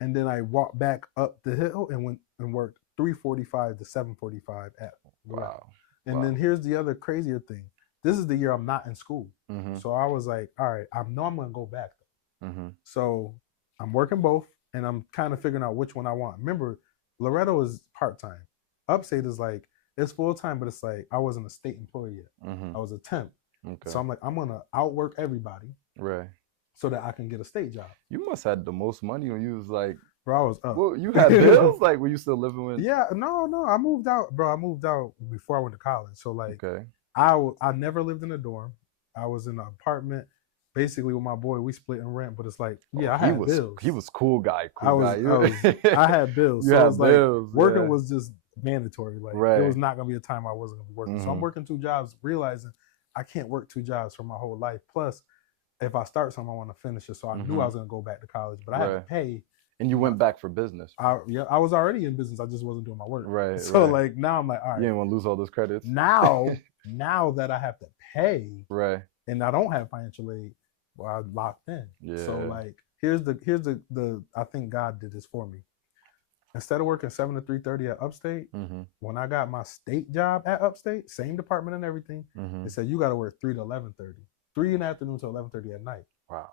and then I walked back up the hill and went and worked 3:45 to 7:45 at Loretto. Wow. And then here's the other crazier thing. This is the year I'm not in school. So I was like, all right, I know I'm going to go back though. So I'm working both and I'm kind of figuring out which one I want. Remember, Loretto is part-time. Upstate is like, it's full-time, but it's like, I wasn't a state employee yet. I was a temp. Okay. So I'm like, I'm going to outwork everybody. Right. So that I can get a state job. You must have had the most money when you was like, bro, I was up. Well, you had bills? Like, were you still living with? Yeah, no. I moved out, bro. I moved out before I went to college. So like, okay. I never lived in a dorm. I was in an apartment, basically with my boy. We split in rent, but it's like, I had bills. He was cool guy. I had bills. You so had it was bills. Like, working was just mandatory. Like right. It was not gonna be a time I wasn't gonna be working. So I'm working 2 jobs, realizing I can't work 2 jobs for my whole life. Plus, if I start something, I want to finish it. So I knew I was gonna go back to college, but I had to pay. And you went back for business. I was already in business. I just wasn't doing my work. Right. So like now I'm like, all right. You didn't want to lose all those credits. Now that I have to pay, right, and I don't have financial aid, well, I'm locked in. Yeah. So like, here's the I think God did this for me. Instead of working 7 to 3:30 at Upstate, when I got my state job at Upstate, same department and everything, they said you got to work 3 to 11:30, 3 in the afternoon to 11:30 at night. Wow.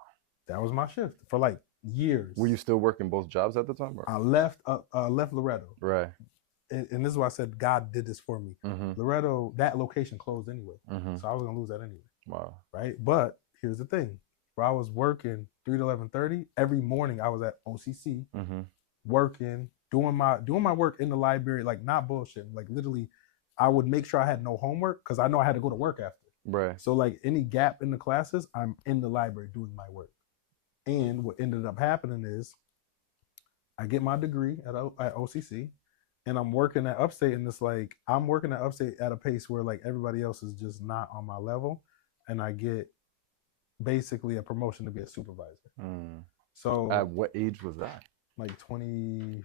That was my shift for like years. Were you still working both jobs at the time? Or? I left Loretto. Right. And this is why I said God did this for me. Loretto, that location closed anyway. So I was gonna lose that anyway. Wow. Right? But here's the thing. Where I was working 3 to 11:30, every morning I was at OCC working, doing my work in the library, like not bullshitting. Like literally, I would make sure I had no homework because I know I had to go to work after. Right. So like any gap in the classes, I'm in the library doing my work. And what ended up happening is I get my degree at OCC and I'm working at Upstate, and it's like I'm working at Upstate at a pace where like everybody else is just not on my level, and I get basically a promotion to be a supervisor. So at what age was that? Like 24.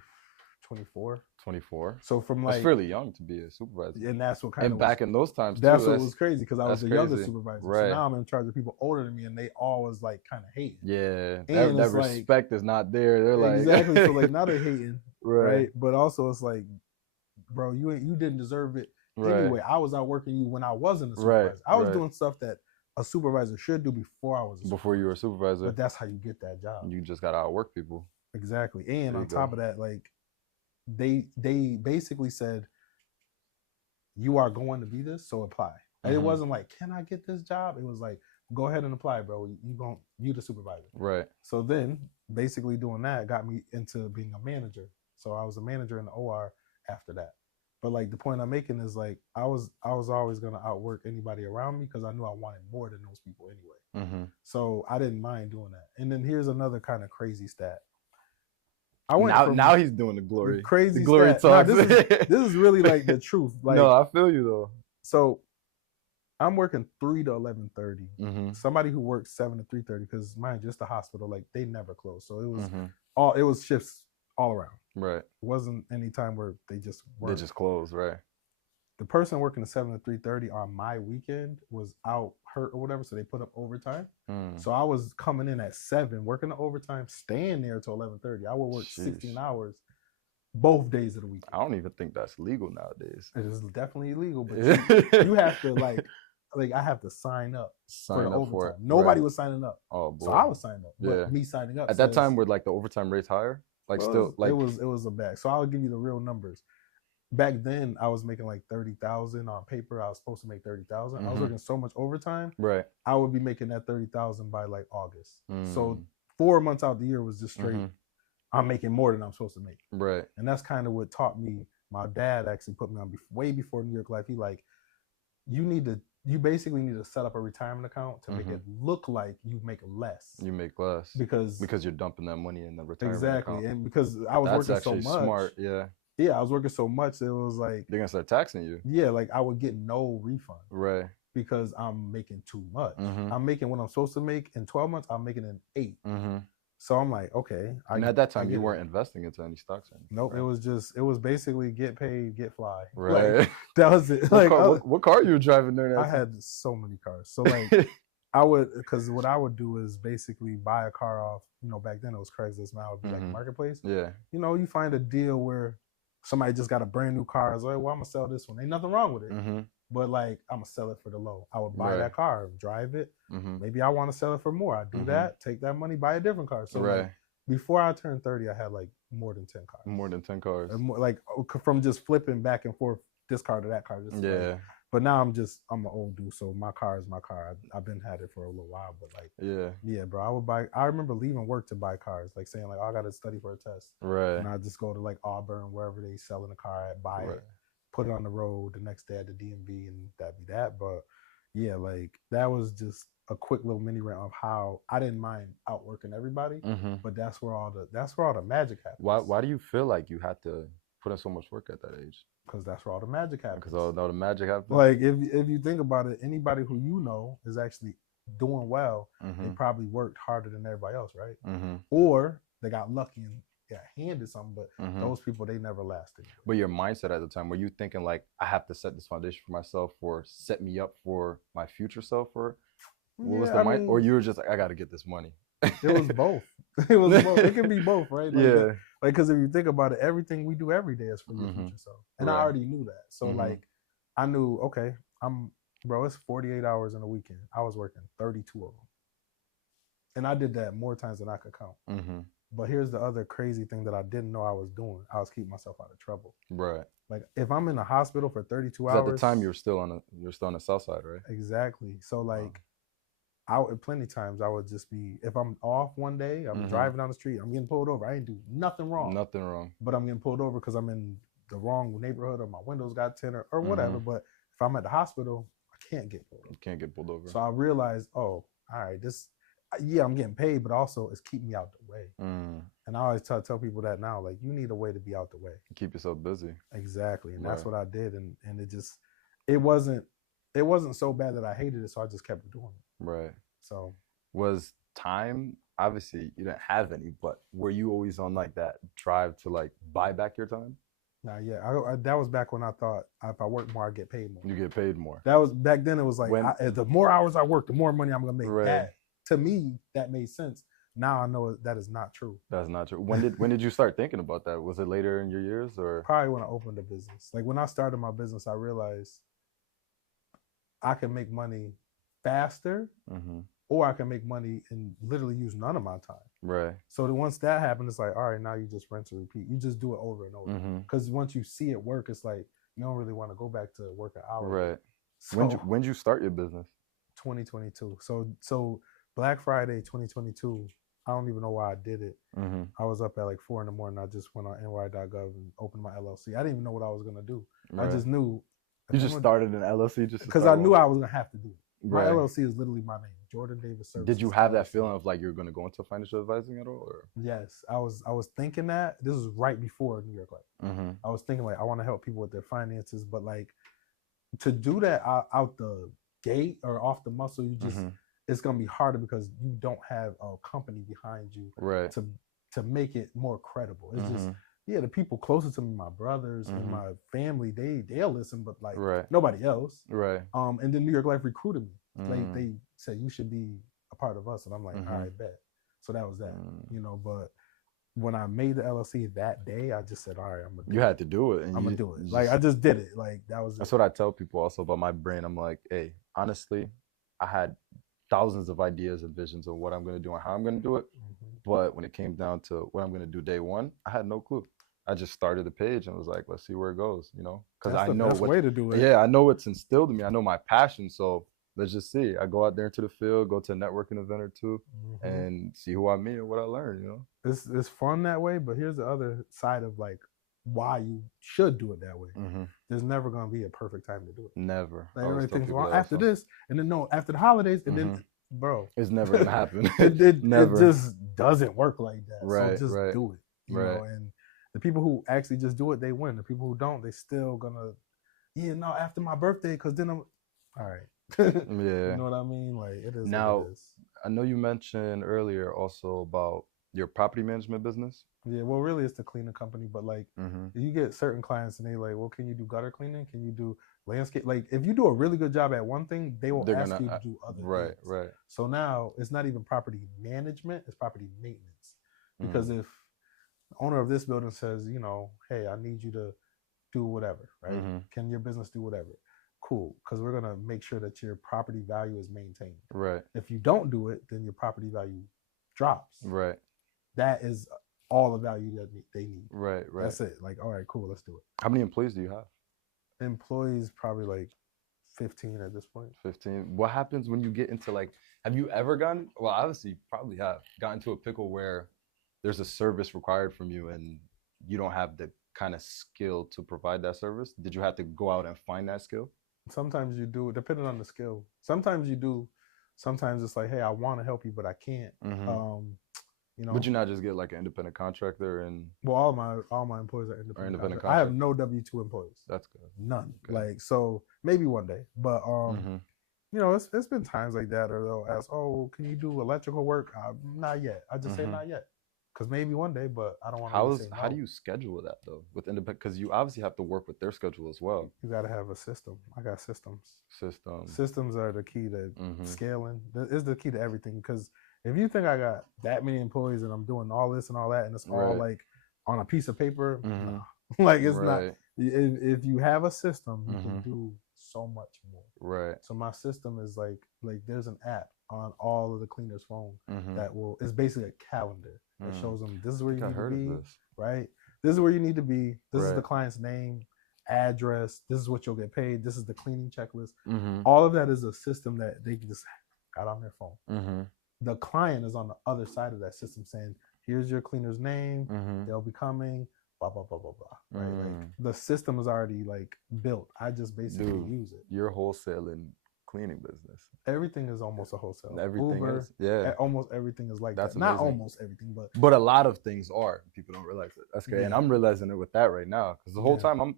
24. So from like, that's fairly young to be a supervisor. And that's what kind of back in those times that's too, what was crazy because I was the youngest supervisor. Right. So now I'm in charge of people older than me, and they all was like kind of hating. Yeah, that respect is not there. They're like exactly. So like now they're hating, right? But also it's like, bro, you didn't deserve it anyway. I was out working you when I wasn't a supervisor. I was doing stuff that a supervisor should do before I was a supervisor. Before you were a supervisor. But that's how you get that job. You just gotta outwork people. Exactly. And on top of that, like they basically said, you are going to be this, so apply. It wasn't like, can I get this job? It was like, go ahead and apply, bro. You the supervisor. Right. So then basically doing that got me into being a manager. So I was a manager in the OR after that. But like the point I'm making is like I was always gonna outwork anybody around me because I knew I wanted more than those people anyway. So I didn't mind doing that. And then here's another kind of crazy stat. I went now he's doing the glory. Crazy the glory stat. talks. Nah, this is really like the truth. Like, no, I feel you though. So I'm working 3 to 11:30. Somebody who works 7 to 3:30, because mind just the hospital, like they never close. So it was it was shifts all around. Right. It wasn't any time where they just worked. They just closed, right. The person working the 7 to 3:30 on my weekend was out hurt or whatever, so they put up overtime. So I was coming in at 7, working the overtime, staying there till 11:30. I would work 16 hours both days of the week. I don't even think that's legal nowadays. It is definitely illegal, but you have to like I have to sign up for the overtime. Nobody was signing up. Oh boy. So I was signing up. But me signing up at that time were like the overtime rates higher? Like still like it was a bag. So I'll give you the real numbers. Back then I was making like 30,000 on paper. I was supposed to make 30,000. I was working so much overtime. Right. I would be making that 30,000 by like August. So 4 months out the year was just straight. I'm making more than I'm supposed to make. Right. And that's kind of what taught me. My dad actually put me on way before New York Life. He like, you basically need to set up a retirement account to make it look like you make less. You make less. Because you're dumping that money in the retirement account. Exactly. And because I was working so much. Smart, yeah. Yeah, I was working so much, it was like... They're going to start taxing you. Yeah, like I would get no refund. Right. Because I'm making too much. I'm making what I'm supposed to make in 12 months, I'm making in 8. So I'm like, okay. And at that time, you weren't investing into any stocks or anything. Nope, right? It was basically get paid, get fly. Right. Like, that was it. What car you were driving there? I had so many cars. So like, because what I would do is basically buy a car off, back then it was Craigslist, now it would be like Marketplace. Yeah. You find a deal where somebody just got a brand new car. I was like, well, I'm going to sell this one. Ain't nothing wrong with it. But like, I'm going to sell it for the low. I would buy that car, drive it. Maybe I want to sell it for more. I do that, take that money, buy a different car. So like, before I turned 30, I had like more than 10 cars. More than 10 cars. More, like from just flipping back and forth, this car to that car. Just like, but now I'm an old dude. So my car is my car. I've been had it for a little while, but like, yeah, bro, I remember leaving work to buy cars, like saying like, oh, I got to study for a test. Right. And I just go to like Auburn, wherever they selling a car at, buy it, put it on the road the next day at the DMV, and that'd be that. But yeah, like that was just a quick little mini rant of how I didn't mind outworking everybody, but that's where all the magic happens. Why do you feel like you had to put in so much work at that age? Because that's where all the magic happens. Because all the magic happens. Like if you think about it, anybody who is actually doing well, they probably worked harder than everybody else, right? Or they got lucky and got handed something, but those people, they never lasted. But your mindset at the time, were you thinking like, I have to set this foundation for myself, or set me up for my future self, or what was the mind? Or you were just like, I got to get this money? It was both. It was both. It can be both, right? Like, yeah. Like, because if you think about it, everything we do every day is for your future self. And I already knew that. So like, I knew, okay, it's 48 hours in a weekend. I was working 32 of them. And I did that more times than I could count. But here's the other crazy thing that I didn't know I was doing. I was keeping myself out of trouble. Right. Like if I'm in the hospital for 32 hours. At the time, you're still on the south side, right? Exactly. So like, plenty of times I would just be, if I'm off one day, I'm driving down the street, I'm getting pulled over. I ain't do nothing wrong. Nothing wrong. But I'm getting pulled over because I'm in the wrong neighborhood, or my windows got tinted or whatever. But if I'm at the hospital, I can't get pulled over. You can't get pulled over. So I realized, oh, all right, I'm getting paid, but also it's keeping me out the way. And I always tell people that now, like, you need a way to be out the way. Keep yourself busy. Exactly. And that's what I did. And it wasn't so bad that I hated it, so I just kept doing it. Right. So was time, obviously you didn't have any, but were you always on like that drive to like buy back your time? Nah, yeah. That was back when I thought if I work more, I get paid more. You get paid more. That was back then. It was like the more hours I work, the more money I'm gonna make. Right. That, to me, that made sense. Now I know that is not true. That's not true. When did you start thinking about that? Was it later in your years, or probably when I opened the business? Like when I started my business, I realized I can make money faster, or I can make money and literally use none of my time. Right. So once that happened, it's like, all right, now you just rinse and repeat. You just do it over and over. Because once you see it work, it's like you don't really want to go back to work an hour. Right. So, when did you start your business? 2022. So Black Friday 2022. I don't even know why I did it. I was up at like 4 a.m. I just went on ny.gov and opened my LLC. I didn't even know what I was gonna do. Right. I just knew. You just started an LLC just because I knew I was gonna have to do it. My LLC is literally my name, Jordan Davis Services. Did you have that feeling of like you're going to go into financial advising at all? Or? Yes, I was thinking that. This was right before New York Life. I was thinking like I want to help people with their finances, but like to do that out the gate or off the muscle, you just it's gonna be harder because you don't have a company behind you to make it more credible. It's just the people closer to me, my brothers and my family, they'll listen, but like nobody else. And then New York Life recruited me. Like they said you should be a part of us, and I'm like, all right, bet. So that was that, you know. But when I made the LLC that day, I just said, all right, I'm gonna do it. You had to do it. I'm gonna do it. Like I just did it. Like that's what I tell people also about my brain. I'm like, hey, honestly, I had thousands of ideas and visions of what I'm gonna do and how I'm gonna do it. But when it came down to what I'm going to do day one, I had no clue. I just started the page and was like, let's see where it goes, you know? Because I know way to do it. Yeah, I know what's instilled in me. I know my passion. So let's just see. I go out there into the field, go to a networking event or two, and see who I meet and what I learn, you know? It's fun that way, but here's the other side of like why you should do it that way. There's never going to be a perfect time to do it. Never. Like everybody thinks, well, after this, and then no, after the holidays, and then... Bro, it's never gonna happen. It never. It just doesn't work like that. Right, so just do it. You know, and the people who actually just do it, they win. The people who don't, they still gonna, after my birthday, because then I'm all right. You know what I mean? Like it is. Now, what it is. I know you mentioned earlier also about your property management business. Yeah, well, really, it's the cleaning company, but like, you get certain clients and they like, well, can you do gutter cleaning? Can you do landscape? Like, if you do a really good job at one thing, they will ask you to do other things. Right. So now it's not even property management; it's property maintenance. Because if the owner of this building says, hey, I need you to do whatever, right? Can your business do whatever? Cool, because we're gonna make sure that your property value is maintained. Right. If you don't do it, then your property value drops. Right. That is all the value that they need. Right. That's it. Like, all right, cool, let's do it. How many employees do you have? Employees, probably like 15 at this point. 15. What happens when you get into like, have you ever gotten, well, obviously you probably have, gotten to a pickle where there's a service required from you and you don't have the kind of skill to provide that service? Did you have to go out and find that skill? Sometimes you do, depending on the skill. Sometimes you do. Sometimes it's like, hey, I want to help you, but I can't. Would you not just get like an independent contractor and? Well, all my employees are independent. I have no W-2 employees. That's good. None. Okay. Like, so maybe one day, but it's been times like that, or they'll ask, oh, can you do electrical work? Not yet. I just say not yet, because maybe one day, but I don't want to say no. How do you schedule that though with independent? Because you obviously have to work with their schedule as well. You got to have a system. I got systems. Systems. Systems are the key to scaling. Is the key to everything. Because if you think I got that many employees and I'm doing all this and all that, and it's all like on a piece of paper, no. Like it's not. If you have a system, you can do so much more. Right. So my system is like there's an app on all of the cleaners' phone that it's basically a calendar that shows them this is where you need to be, right? This is where you need to be. This is the client's name, address. This is what you'll get paid. This is the cleaning checklist. All of that is a system that they just got on their phone. The client is on the other side of that system saying, here's your cleaner's name, they'll be coming, blah, blah, blah, blah, blah. Right? Like, the system is already like built. I just basically use it. Your wholesaling cleaning business. Everything is almost a wholesale. Everything Uber, is, almost everything is like that's that. Amazing. Not almost everything, but a lot of things are. People don't realize it. That's great. And I'm realizing it with that right now. Because the whole time I'm,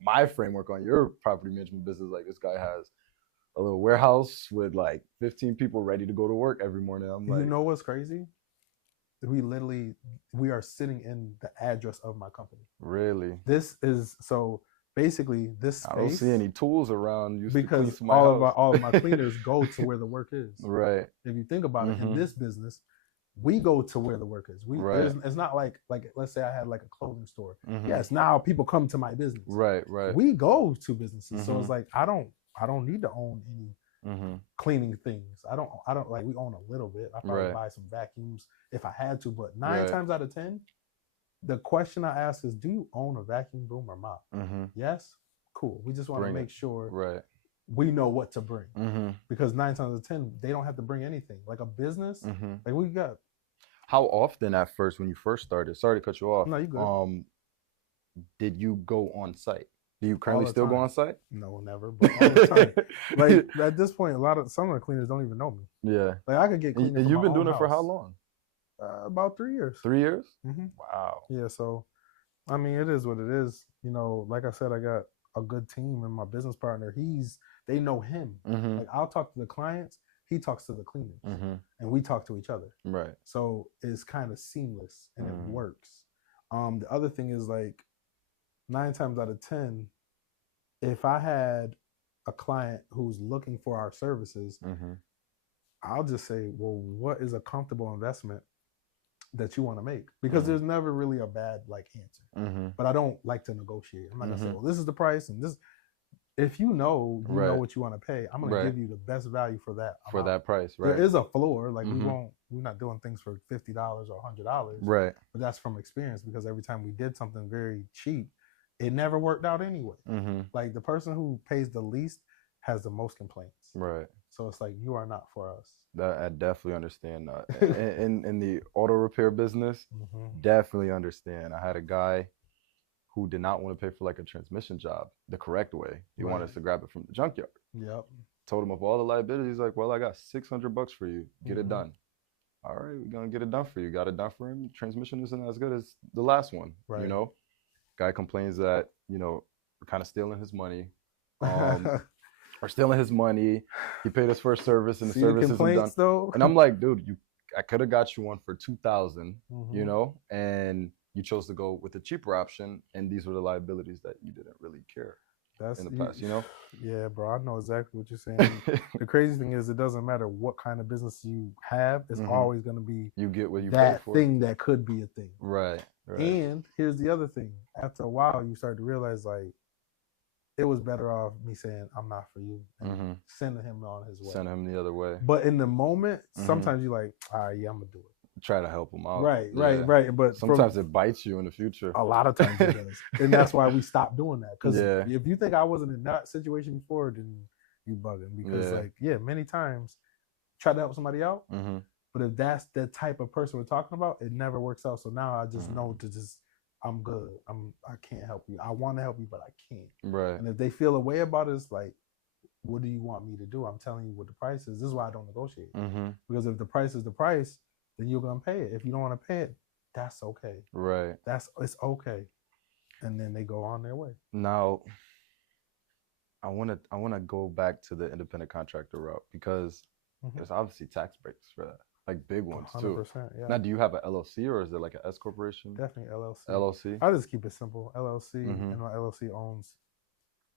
my framework on your property management business, like this guy has a little warehouse with like 15 people ready to go to work every morning. I'm like, you know what's crazy? We are sitting in the address of my company. Really? This is so basically this space. I don't see any tools around because all of my cleaners go to where the work is. Right. If you think about it, in this business, we go to where the work is. It's not like let's say I had like a clothing store. Yes, now people come to my business. Right. We go to businesses, so it's like I don't need to own any cleaning things. I don't like, we own a little bit. I probably buy some vacuums if I had to, but 9 times out of 10, the question I ask is, do you own a vacuum, broom, or mop? Yes? Cool. We just want to make sure we know what to bring. Because 9 times out of 10, they don't have to bring anything. Like a business, like we got. How often at first, when you first started, sorry to cut you off. No, you good. Did you go on site? Do you currently still go on site? No, never, but all the time. Like at this point, some of the cleaners don't even know me. Yeah. Like I could get cleaners. And you've been doing it house. for how long? About 3 years. 3 years? Mm-hmm. Wow. Yeah, so I mean, it is what it is. You know, like I said, I got a good team, and my business partner, they know him. Mm-hmm. Like I'll talk to the clients, he talks to the cleaners, mm-hmm. and we talk to each other. Right. So it's kind of seamless, and it works. The other thing is, like, 9 times out of 10, if I had a client who's looking for our services, I'll just say, well, what is a comfortable investment that you want to make? Because there's never really a bad answer. But I don't like to negotiate. I'm not gonna say, well, this is the price, and this. If you know know what you want to pay, I'm gonna give you the best value for that amount. For that price, right? There is a floor. Like we're not doing things for $50 or $100, right? But that's from experience, because every time we did something very cheap, it never worked out anyway. Like the person who pays the least has the most complaints, right? So it's like, you are not for us. That I definitely understand that. in the auto repair business, definitely understand. I had a guy who did not want to pay for like a transmission job the correct way. He wanted us to grab it from the junkyard. Yep. Told him of all the liabilities. He's like, well, I got $600 for you. Get it done. All right, we're gonna get it done for you. Got it done for him. Transmission isn't as good as the last one. Right. You know, guy complains that, you know, we're kind of stealing his money. We're stealing his money. He paid us for a service, and the service isn't done. Though? And I'm like, dude, I could have got you one for $2,000, you know, and you chose to go with the cheaper option, and these were the liabilities that you didn't really care in the past, you know? Yeah, bro, I know exactly what you're saying. The crazy thing is, it doesn't matter what kind of business you have, it's always going to be you get what you that pay for. Thing that could be a thing. Right. And here's the other thing. After a while, you start to realize, like, it was better off me saying, I'm not for you, and sending him on his way. Send him the other way. But in the moment, sometimes you're like, all right, yeah, I'm going to do it. Try to help him out. Right. But sometimes it bites you in the future. A lot of times it does. And that's why we stopped doing that. Because if you think I wasn't in that situation before, then you bugging. Because many times try to help somebody out. But if that's the type of person we're talking about, it never works out. So now I just know to I'm good. I can't help you. I want to help you, but I can't. Right. And if they feel a way about it, it's like, what do you want me to do? I'm telling you what the price is. This is why I don't negotiate. Because if the price is the price, then you're gonna pay it. If you don't want to pay it, that's okay. Right. It's okay. And then they go on their way. Now, I wanna go back to the independent contractor route, because there's obviously tax breaks for that, like big ones 100%, too. Yeah. Now, do you have an LLC, or is it like an S corporation? Definitely LLC. LLC. I just keep it simple. LLC, and my LLC owns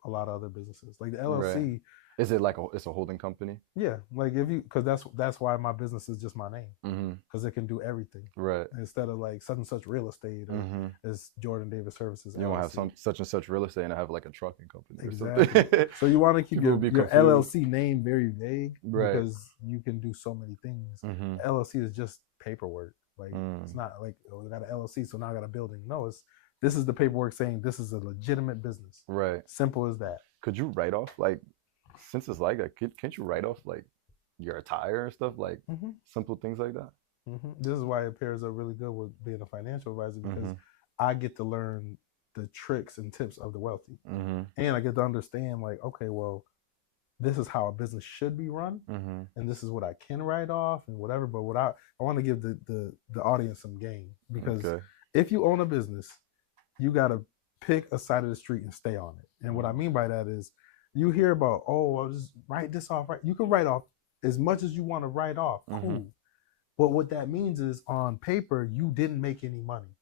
a lot of other businesses. Like the LLC. Right. Is it like it's a holding company? Yeah, like because that's why my business is just my name, because it can do everything. Right. Instead of like such and such real estate, or it's Jordan Davis Services. You don't have such and such real estate, and I have like a trucking company. Exactly. So you want to keep your LLC name very vague, because you can do so many things. LLC is just paperwork. Like it's not like, oh, I got an LLC, so now I got a building. No, this is the paperwork saying this is a legitimate business. Right. Simple as that. Could you write off, like, since it's like that, can't you write off like your attire and stuff, like simple things like that? This is why it pairs up really good with being a financial advisor, because I get to learn the tricks and tips of the wealthy, and I get to understand, like, okay, well, this is how a business should be run, and this is what I can write off and whatever. But what I want to give the audience some game, because if you own a business, you got to pick a side of the street and stay on it. And what I mean by that is, you hear about, oh, I'll just write this off. Right? You can write off as much as you want to write off. Cool. But what that means is, on paper, you didn't make any money.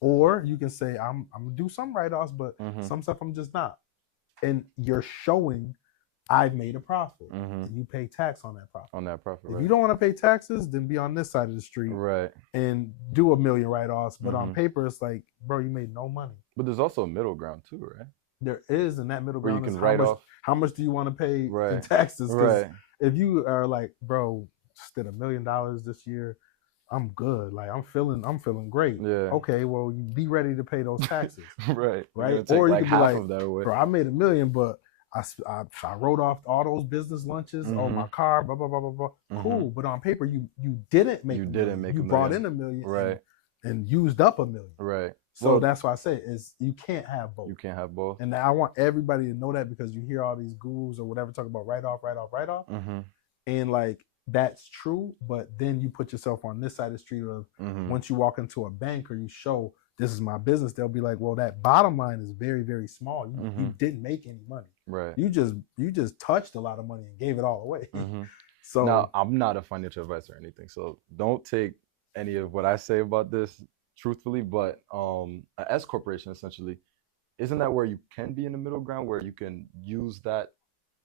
Or you can say, I'm going to do some write-offs, but some stuff I'm just not. And you're showing I've made a profit. And you pay tax on that profit. If you don't want to pay taxes, then be on this side of the street and do 1 million write-offs. But on paper, it's like, bro, you made no money. But there's also a middle ground too, right? There is, and that middle ground you can is write off. How much do you want to pay in taxes? If you are like, bro, just did $1 million this year, I'm good. Like I'm feeling great. Yeah. Okay, well, you be ready to pay those taxes. Right. Or you can be like, bro, I made $1 million, but I wrote off all those business lunches on my car, blah blah blah blah blah. Cool, but on paper, you didn't make. You brought in $1 million, and used up $1 million. Right. So that's why I say is you can't have both. You can't have both. And I want everybody to know that, because you hear all these gurus or whatever talk about write off. And like, that's true. But then you put yourself on this side of the street of once you walk into a bank or you show this is my business, they'll be like, well, that bottom line is very, very small. You didn't make any money. Right. You just touched a lot of money and gave it all away. So now, I'm not a financial advisor or anything, so don't take any of what I say about this truthfully, but an S corporation, essentially, isn't that where you can be in the middle ground, where you can use that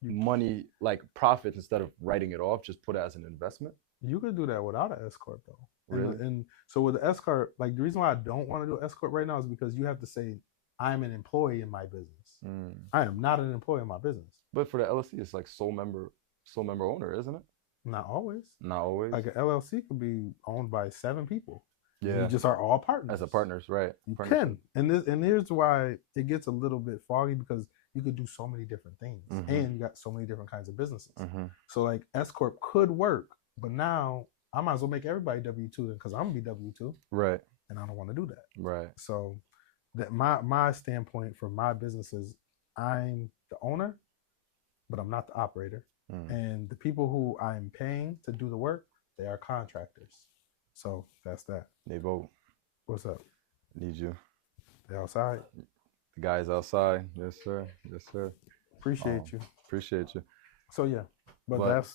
money, like profits, instead of writing it off, just put it as an investment? You could do that without an S corp though. Really? And so with the S corp, like the reason why I don't want to do S corp right now is because you have to say I'm an employee in my business. I am not an employee in my business. But for the LLC, it's like sole member owner, isn't it? Not always. Not always. Like an LLC could be owned by 7 people. Yeah. You just are all partners. As a partners, right? You can. And here's why it gets a little bit foggy, because you could do so many different things, and you got so many different kinds of businesses. So like S corp could work, but now I might as well make everybody W-2 because I'm gonna be W-2. Right. And I don't want to do that. Right. So that my standpoint for my business is I'm the owner, but I'm not the operator. And the people who I'm paying to do the work, they are contractors. So that's that. They vote. What's up? Need you. They outside? The guys outside. Yes, sir. Yes, sir. Appreciate you. Appreciate you. So yeah, but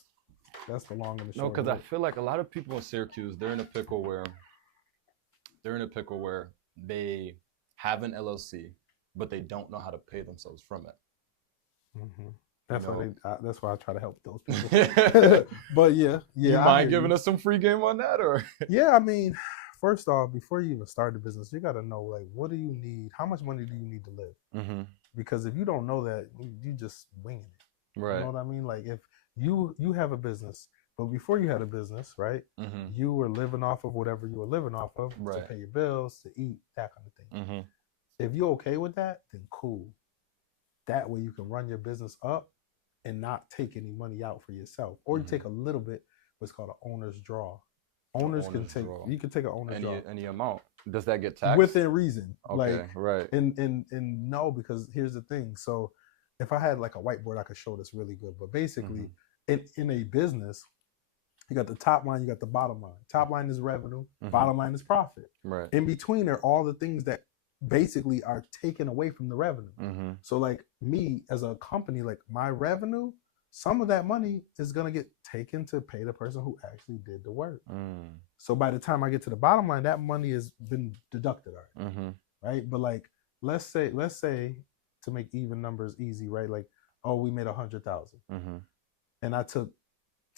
that's the long and the short. No, because I feel like a lot of people in Syracuse, they're in a pickle where they have an LLC, but they don't know how to pay themselves from it. That's why I try to help those people. But yeah. You mind giving us some free game on that, or? Yeah, I mean, first off, before you even start the business, you got to know, like, what do you need? How much money do you need to live? Because if you don't know that, you just winging it. Right. You know what I mean? Like, if you have a business, but before you had a business, right? You were living off of whatever you were living off of to pay your bills, to eat, that kind of thing. If you're okay with that, then cool. That way you can run your business up and not take any money out for yourself. Or you take a little bit, what's called an owner's draw. Owners can take, you can take an owner's draw. Any amount. Does that get taxed? Within reason. Okay, like, right. And no, because here's the thing. So if I had like a whiteboard, I could show this really good. But basically, in a business, you got the top line, you got the bottom line. Top line is revenue, bottom line is profit. Right. In between are all the things that basically are taken away from the revenue. So like me as a company, like my revenue, some of that money is going to get taken to pay the person who actually did the work. So by the time I get to the bottom line, that money has been deducted already. Right. But like, let's say to make even numbers easy, right? Like, oh, we made 100,000 and I took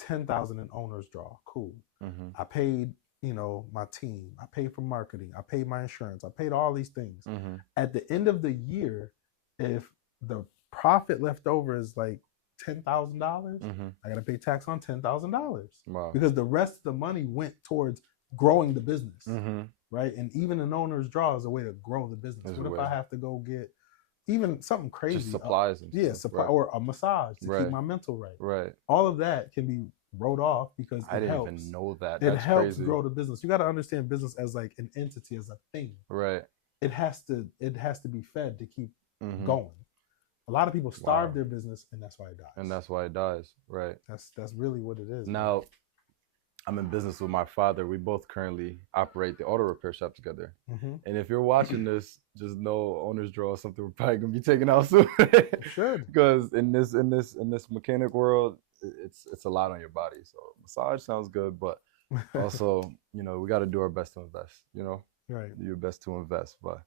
10,000 in owner's draw. Cool. I paid, my team. I paid for marketing. I paid my insurance. I paid all these things. At the end of the year, if the profit left over is like $10,000, I got to pay tax on $10,000. Wow. Because the rest of the money went towards growing the business, right? And even an owner's draw is a way to grow the business. What if I have to go get even something crazy? Just supplies. Or a massage to keep my mental right. Right. All of that can be wrote off because I didn't even know that. It helps grow the business. You got to understand business as like an entity, as a thing. Right. It has to be fed to keep going. A lot of people starve their business, and that's why it dies. Right. That's really what it is. Now, I'm in business with my father. We both currently operate the auto repair shop together. And if you're watching this, just know owner's draw is something we're probably gonna be taking out soon. Should. Because in this mechanic world, it's a lot on your body. So massage sounds good, but also, we got to do our best to invest. Right. Do your best to invest. But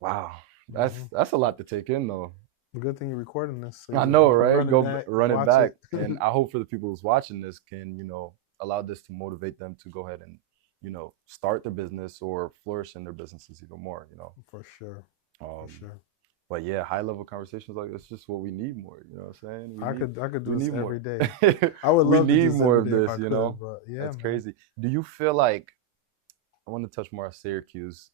wow, that's a lot to take in, though. The good thing you're recording this. So I know, right? Run it back. And I hope for the people who's watching this can, allow this to motivate them to go ahead and, start their business or flourish in their businesses even more, For sure. For sure. But yeah, high level conversations like this, just what we need more. You know what I'm saying? I could do this every day. I would love to do more of this. But yeah, that's crazy. Do you feel like, I want to touch more on Syracuse?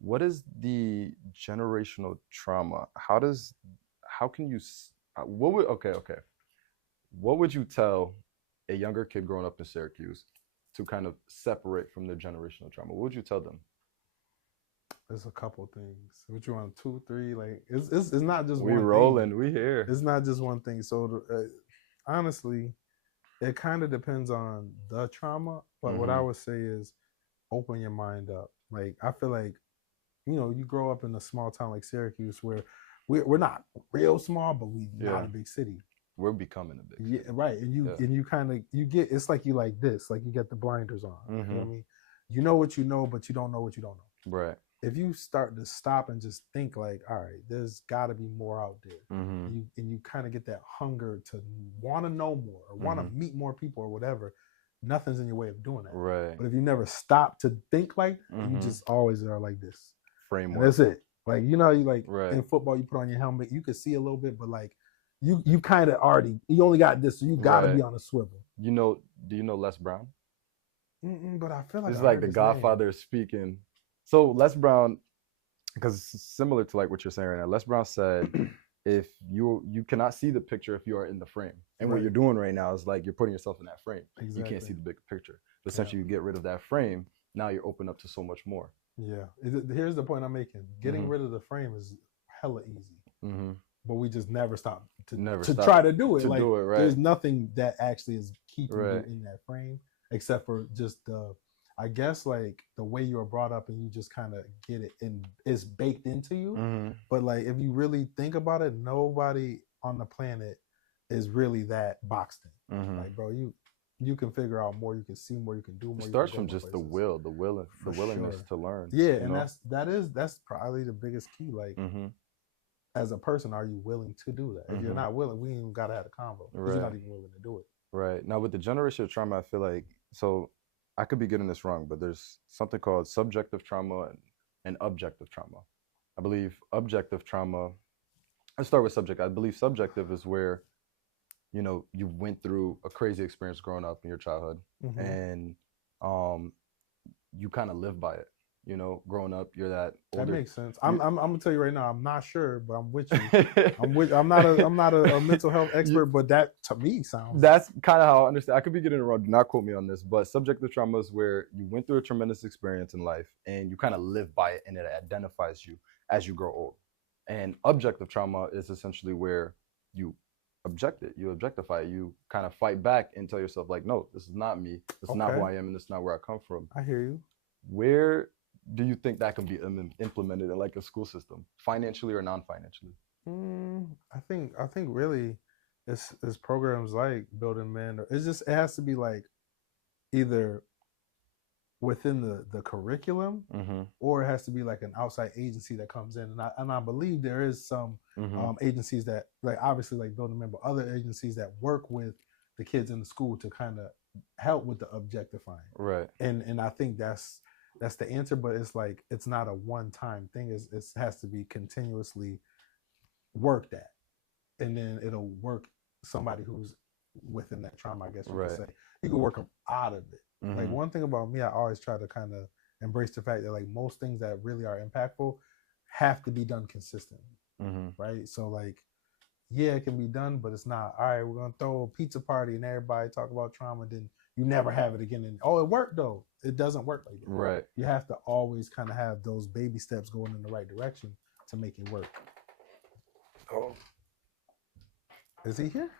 What is the generational trauma? What would you tell a younger kid growing up in Syracuse to kind of separate from their generational trauma? What would you tell them? There's a couple things. What you want, 2, 3? Like it's not just We one rolling. thing. We here. It's not just one thing. So honestly, it kind of depends on the trauma. But what I would say is open your mind up. Like I feel like, you grow up in a small town like Syracuse where we're not real small, but we're not a big city. We're becoming a big city. Yeah, right. And you kind of get, it's like you like this, like you get the blinders on. You know what I mean? You know what you know, but you don't know what you don't know. Right. If you start to stop and just think like, all right, there's got to be more out there, and you kind of get that hunger to want to know more or want to meet more people or whatever, nothing's in your way of doing that. Right. But if you never stop to think like that, you just always are like this. Framework. And that's it. Like, you like right. in football, you put on your helmet, you can see a little bit, but like you kind of already, you only got this, so you got to be on a swivel. Do you know Les Brown? But I feel like it's like the Godfather speaking. So Les Brown, because it's similar to like what you're saying right now. Les Brown said, if you cannot see the picture if you are in the frame, and what you're doing right now is like you're putting yourself in that frame. Exactly. You can't see the big picture. But essentially, you get rid of that frame. Now you're open up to so much more. Yeah. Here's the point I'm making. Getting rid of the frame is hella easy. But we just never stop to try to do it. To like do it, right. There's nothing that actually is keeping you in that frame except for just I guess like the way you were brought up, and you just kind of get it, and it's baked into you. But like if you really think about it, nobody on the planet is really that boxed in. Like, bro, you can figure out more, you can see more, you can do more. It starts from just the willingness to learn. Yeah, and that's probably the biggest key. Like, as a person, are you willing to do that? If you're not willing, we ain't even gotta have a convo. Because you're not even willing to do it. Right. Now with the generational trauma, I feel like, so I could be getting this wrong, but there's something called subjective trauma and objective trauma. I believe objective trauma, let's start with subject. I believe subjective is where, you went through a crazy experience growing up in your childhood, and you kind of live by it. Growing up, you're that older. That makes sense. I'm gonna tell you right now, I'm not sure, but I'm with you. I'm not a mental health expert, but that to me sounds. That's kind of how I understand. I could be getting it wrong. Do not quote me on this, but subjective trauma is where you went through a tremendous experience in life and you kind of live by it, and it identifies you as you grow old. And objective trauma is essentially where you object it, you objectify it, you kind of fight back and tell yourself like, no, this is not me. This is not who I am, and this is not where I come from. I hear you. Where do you think that can be implemented in like a school system, financially or non-financially? I think really it's programs like Building Men. It has to be like either within the curriculum, or it has to be like an outside agency that comes in. And I believe there is some agencies that, like obviously like Building Men, but other agencies that work with the kids in the school to kind of help with the objectifying. Right. And I think that's the answer, but it's like, it's not a one-time thing. It has to be continuously worked at. And then it'll work somebody who's within that trauma, I guess you could say. You can work them out of it. Like one thing about me, I always try to kind of embrace the fact that like most things that really are impactful have to be done consistently. Right? So like, yeah, it can be done, but it's not, all right, we're going to throw a pizza party and everybody talk about trauma, then you never have it again. And it worked though. It doesn't work like that. Right. You have to always kind of have those baby steps going in the right direction to make it work. Oh. Is he here?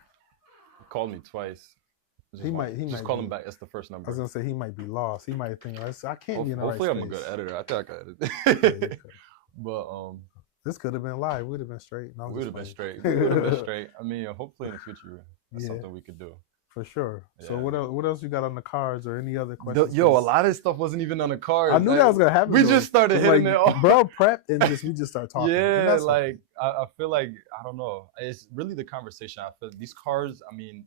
He called me twice. He might call him back. It's the first number. I was gonna say he might be lost. He might think I can't be in the right space. Hopefully I'm a good editor. I think I can edit. But this could have been live. We'd have been straight. No, we would have been straight. We would have been straight. I mean, hopefully in the future that's something we could do. For sure. Yeah. So what else you got on the cards or any other questions? A lot of stuff wasn't even on the cards. I knew that was gonna happen. We just started hitting it off. Bro, prep and we just start talking. Yeah, like I feel like, I don't know. It's really the conversation. I feel these cards, I mean,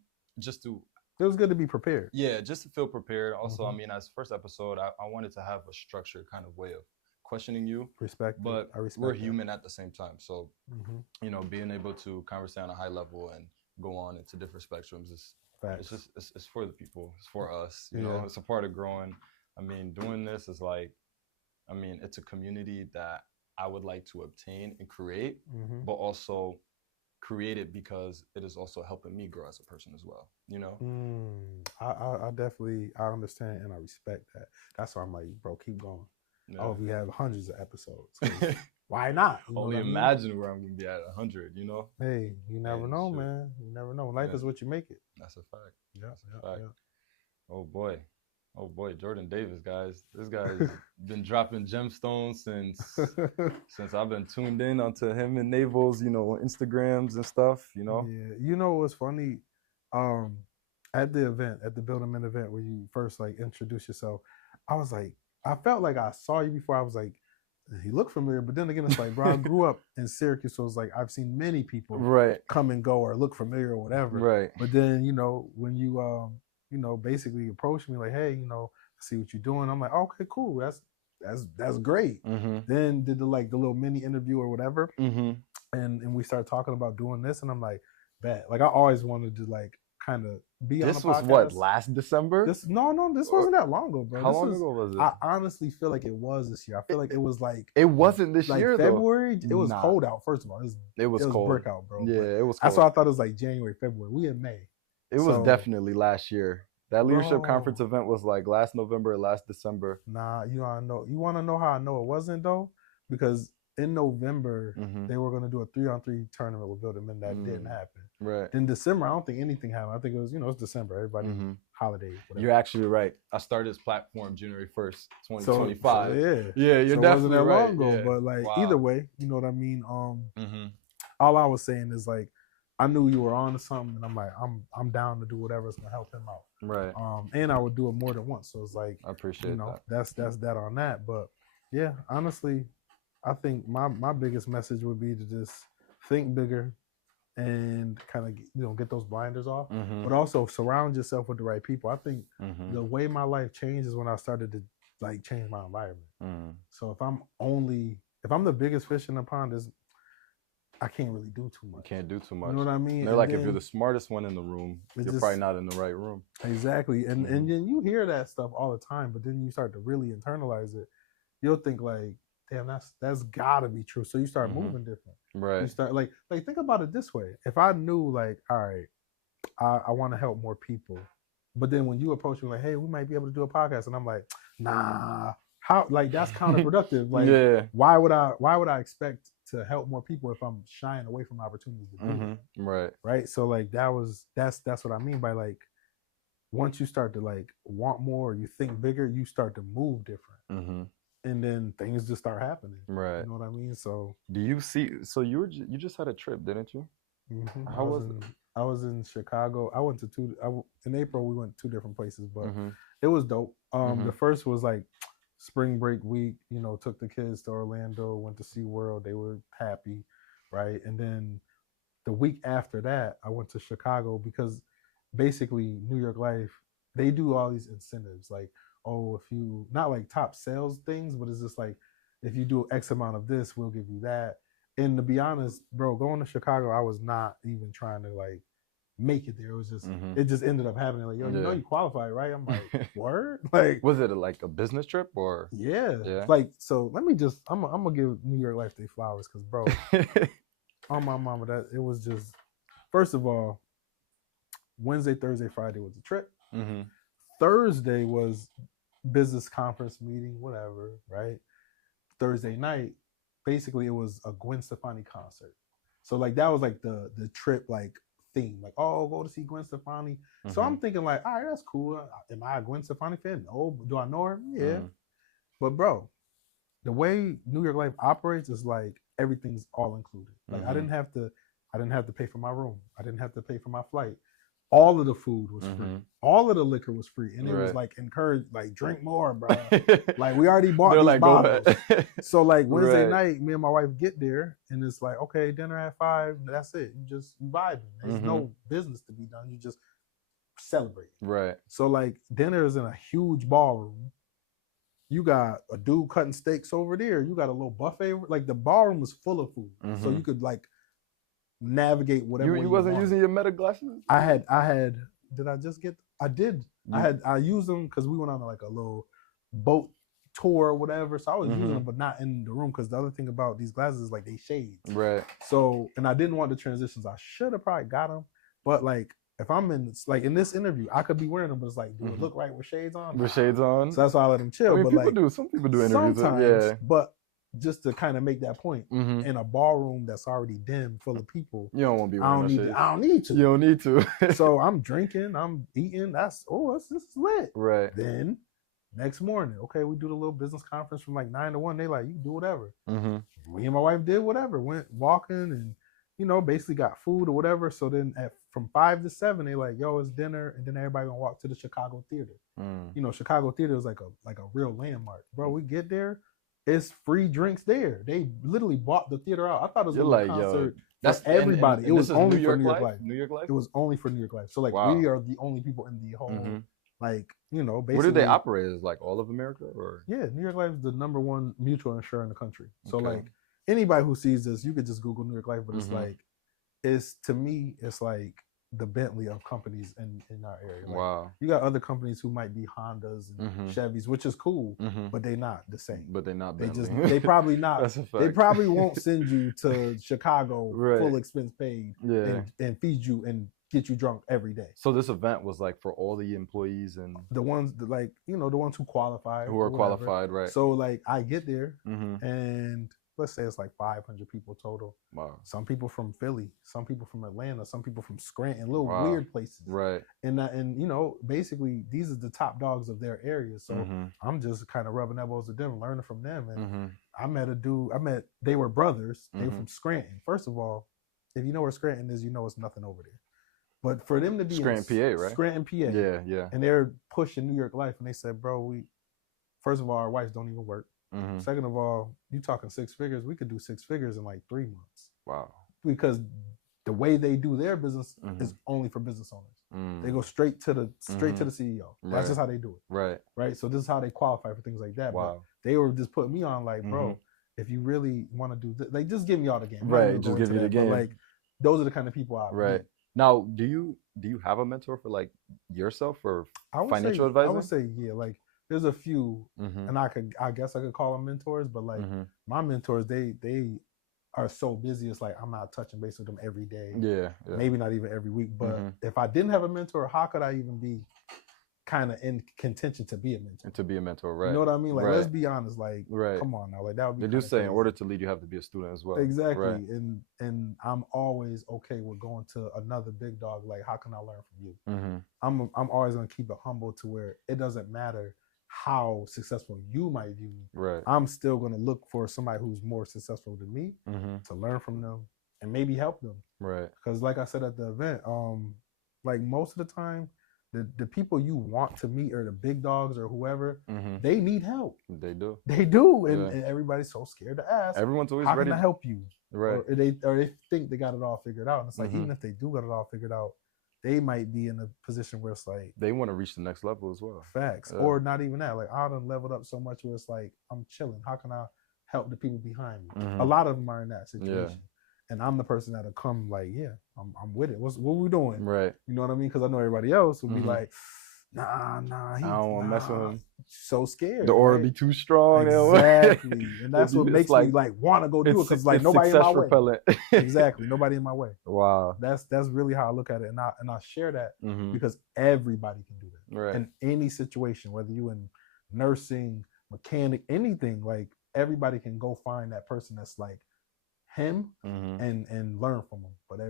it was good to be prepared. Yeah, just to feel prepared. Also, I mean, as first episode, I wanted to have a structured kind of way of questioning you. Respect. But I respect we're that. human at the same time. So, being able to converse on a high level and go on into different spectrums is it's for the people. It's for us. You know, it's a part of growing. I mean, doing this is like, it's a community that I would like to obtain and create, but also create it because it is also helping me grow as a person as well, I definitely, I understand and I respect that. That's why I'm like, bro, keep going. Yeah. Oh, we have hundreds of episodes. Why not? You know Only what I mean? imagine where I'm gonna be at 100. You know. Hey, you never Hey, know, shit. man. You never know. Life Yeah. is what you make it. That's a fact. Yeah, That's a yeah, fact. yeah. Oh boy, Jordan Davis, guys. This guy's been dropping gemstones since I've been tuned in onto him and Naval's, Instagrams and stuff. Yeah, you know what's funny? At the event, at the Build 'em In event where you first like introduce yourself, I was like, I felt like I saw you before. I was like, he looked familiar, but then again, it's like, bro, I grew up in Syracuse, so it's like I've seen many people Right. come and go or look familiar or whatever. Right. But then, when you basically approached me like, hey, I see what you're doing. I'm like, okay, cool. That's great. Mm-hmm. Then did the little mini interview or whatever. Mm-hmm. And we started talking about doing this, and I'm like, bet. Like I always wanted to like kind of be on a podcast. This was what, last December? This wasn't that long ago, bro. How long ago was it? I honestly feel like it was this year. I feel like it was like it wasn't this like year February. though. It was cold out. First of all, it was cold. brick out, bro. Yeah, it was cold. That's why I thought it was like January, February. We in May. It was definitely last year. That leadership conference Bro. event was like last November, last December. Nah, you want to know how I know it wasn't though? Because in November they were going to do a 3-on-3 tournament with Build 'em In. That didn't happen. Right. In December, I don't think anything happened. I think it was, it's December. Everybody holiday. Whatever. You're actually right. I started this platform January 1st, 2025. So, yeah. Yeah, you're definitely wasn't that right. long ago, Yeah. but like either way, you know what I mean? Mm-hmm. All I was saying is like I knew you were on to something, and I'm like, I'm down to do whatever's gonna help him out. Right. And I would do it more than once. So it's like I appreciate that. That's that on that. But yeah, honestly, I think my biggest message would be to just think bigger and kind of get those blinders off, but also surround yourself with the right people. I think the way my life changed is when I started to like change my environment. So if I'm the biggest fish in the pond, I can't really do too much. You can't do too much. You know what I mean? They're like, if you're the smartest one in the room, you're probably not in the right room. Exactly. And then you hear that stuff all the time, but then you start to really internalize it. You'll think like, damn, that's gotta be true. So you start moving different. Right. You start like think about it this way. If I knew like, all right, I want to help more people, but then when you approach me like, hey, we might be able to do a podcast, and I'm like, nah, how, like that's counterproductive. Like, why would I expect to help more people if I'm shying away from opportunities to do it? Right. So like that's what I mean by like, once you start to like want more, or you think bigger, you start to move different. And then things just start happening. Right. You know what I mean? So do you see? So you just had a trip, didn't you? How was it? I was in Chicago. I went to in April. We went to 2 different places, but it was dope. The first was like spring break week. Took the kids to Orlando. Went to SeaWorld. They were happy, right? And then the week after that, I went to Chicago because basically New York Life, they do all these incentives like, oh, if you, not like top sales things, but it's just like, if you do X amount of this, we'll give you that. And to be honest, bro, going to Chicago, I was not even trying to like make it there. It was just, it just ended up happening. Like, yo, you qualified, right? I'm like, word? Like, was it like a business trip or? Yeah. Like, so let me just, I'm gonna give New York Life their flowers, because bro, on my mama, that it was just, first of all, Wednesday, Thursday, Friday was a trip. Thursday was business conference meeting, whatever, right? Thursday night, basically it was a Gwen Stefani concert. So like that was like the trip like theme, like, oh, go to see Gwen Stefani. So I'm thinking like, all right, that's cool. Am I a Gwen Stefani fan? No. Do I know her? Yeah. But bro, the way New York Life operates is like everything's all included. Like I didn't have to pay for my room. I didn't have to pay for my flight. All of the food was free. All of the liquor was free. And it was like encouraged, like, drink more, bro. Like, we already bought these bottles. So, like, Wednesday night, me and my wife get there, and it's like, okay, dinner at 5. That's it. You just vibing. There's no business to be done. You just celebrate. Right. So, like, dinner is in a huge ballroom. You got a dude cutting steaks over there. You got a little buffet. Like, the ballroom was full of food. So you could, like, navigate whatever you wasn't using your Meta glasses? I had did I just get I did I used them because we went on like a little boat tour or whatever, so I was using them but not in the room, because the other thing about these glasses is like they shades, right? So, and I didn't want the transitions. I should have probably got them, but like if I'm in like in this interview, I could be wearing them, but it's like, do it look right with shades on? With shades on. So that's why I let them chill. I mean, but people like do. Some people do interviews. sometimes, Yeah. but just to kind of make that point, in a ballroom that's already dim, full of people, You don't want to be I wearing don't need to. You don't need to. So I'm drinking, I'm eating. This is lit. Right. Then next morning, okay, we do the little business conference from like 9 to 1. They like, you can do whatever. Me and my wife did whatever. Went walking and, you know, basically got food or whatever. So then from 5 to 7, they like, yo, it's dinner, and then everybody gonna walk to the Chicago Theater. You know, Chicago Theater is like a real landmark, bro. We get there, it's free drinks there. They literally bought the theater out. I thought it was a concert. That's everybody. And it was only for New York Life? Life. New York Life. It was only for New York Life. So like we are the only people in the whole. Like, you know, basically. Where do they operate? Is like all of America, or? Yeah, New York Life is the #1 mutual insurer in the country. So like anybody who sees this, you could just Google New York Life, but it's like, to me, it's like the Bentley of companies in our area. Like, wow. You got other companies who might be Hondas and Chevys, which is cool, but they're not the same. But they're not. They probably not. That's a fact. They probably won't send you to Chicago full expense paid and feed you and get you drunk every day. So this event was like for all the employees and the ones that, like, you know, the ones who qualify. Who are qualified, right? So like I get there and let's say it's like 500 people total. Wow. Some people from Philly, some people from Atlanta, some people from Scranton, little weird places. Right. And you know, basically these are the top dogs of their area. So I'm just kind of rubbing elbows with them, learning from them. And I met they were brothers. They were from Scranton. First of all, if you know where Scranton is, you know it's nothing over there. But for them to be Scranton, PA, right? Scranton, PA. Yeah. And they're pushing New York Life. And they said, bro, first of all, our wives don't even work. Second of all, you talking 6 figures, we could do 6 figures in like 3 months. Wow. Because the way they do their business is only for business owners. They go straight to the CEO. That's just how they do it. Right. So this is how they qualify for things like that. Wow. But they were just putting me on like, bro, if you really want to do this, like, just give me all the game. Right. Just give me the game. But like, those are the kind of people I meet. Now, do you have a mentor for like yourself or financial advisor? I would say, yeah, like there's a few, and I guess I could call them mentors, but like my mentors, they are so busy. It's like I'm not touching base with them every day. Yeah. Maybe not even every week. But if I didn't have a mentor, how could I even be kind of in contention to be a mentor? To be a mentor, right? You know what I mean? Like, let's be honest. Like, come on now. Like, that would be. They do say crazy. In order to lead, you have to be a student as well. Exactly. Right. And I'm always okay with going to another big dog. Like, how can I learn from you? I'm always gonna keep it humble to where it doesn't matter how successful you might view me. Right. I'm still gonna look for somebody who's more successful than me to learn from them and maybe help them. Right. Because like I said at the event, like most of the time, the people you want to meet or the big dogs or whoever, they need help. They do. They do. And everybody's so scared to ask. Everyone's always how ready. How can I help you? Right. Or they think they got it all figured out. And it's like, even if they do got it all figured out, they might be in a position where it's like, they want to reach the next level as well. Facts. Or not even that. Like, I done leveled up so much where it's like, I'm chilling. How can I help the people behind me? A lot of them are in that situation. And I'm the person that'll come like, I'm with it. What we doing? Right. You know what I mean? Because I know everybody else will be like, nah. I don't want to mess with him. So scared. The aura be too strong. Exactly. And that's what makes me like want to go do it, because like nobody in my way. Exactly. Nobody in my way. Wow. That's really how I look at it. And I share that because everybody can do that. Right. In any situation, whether you in nursing, mechanic, anything, like everybody can go find that person that's like him and learn from them. But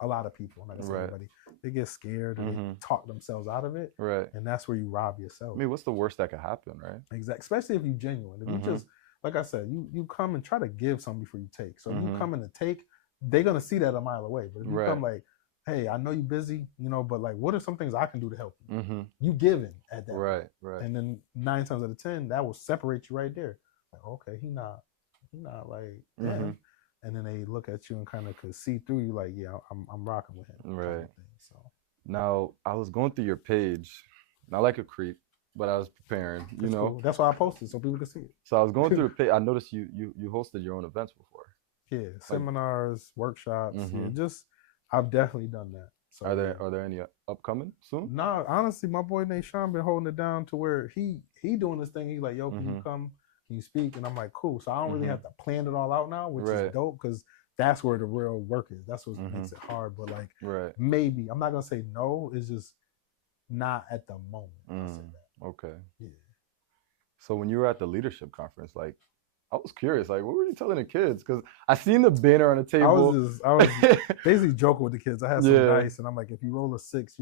a lot of people, not everybody, they get scared and they talk themselves out of it. Right. And that's where you rob yourself. I mean, what's the worst that could happen, right? Exactly. Especially if you're genuine. If you just, like I said, you come and try to give something before you take. So if you come in to take, they're going to see that a mile away. But if you come like, hey, I know you're busy, you know, but like, what are some things I can do to help you? You giving at that. Right. And then 9 times out of 10, that will separate you right there. Like, okay, he not like, and then they look at you and kind of could see through you, like, I'm rocking with him. Right. Kind of thing, so now I was going through your page, not like a creep, but I was preparing. You know, cool. That's why I posted so people could see it. So I was going through your page. I noticed you hosted your own events before. Yeah, seminars, workshops. Yeah, I've definitely done that. So are there any upcoming soon? No, honestly, my boy Nate Sean been holding it down to where he doing this thing. He's like, yo, can you come? Can you speak? And I'm like, cool. So I don't really have to plan it all out now, which is dope, because that's where the real work is. That's what makes it hard. But like, maybe I'm not gonna say no. It's just not at the moment. I'll say that. Okay. Yeah. So when you were at the leadership conference, like, I was curious, like, what were you telling the kids? Because I seen the banner on the table. I was basically joking with the kids. I had some dice, and I'm like, if you roll a 6,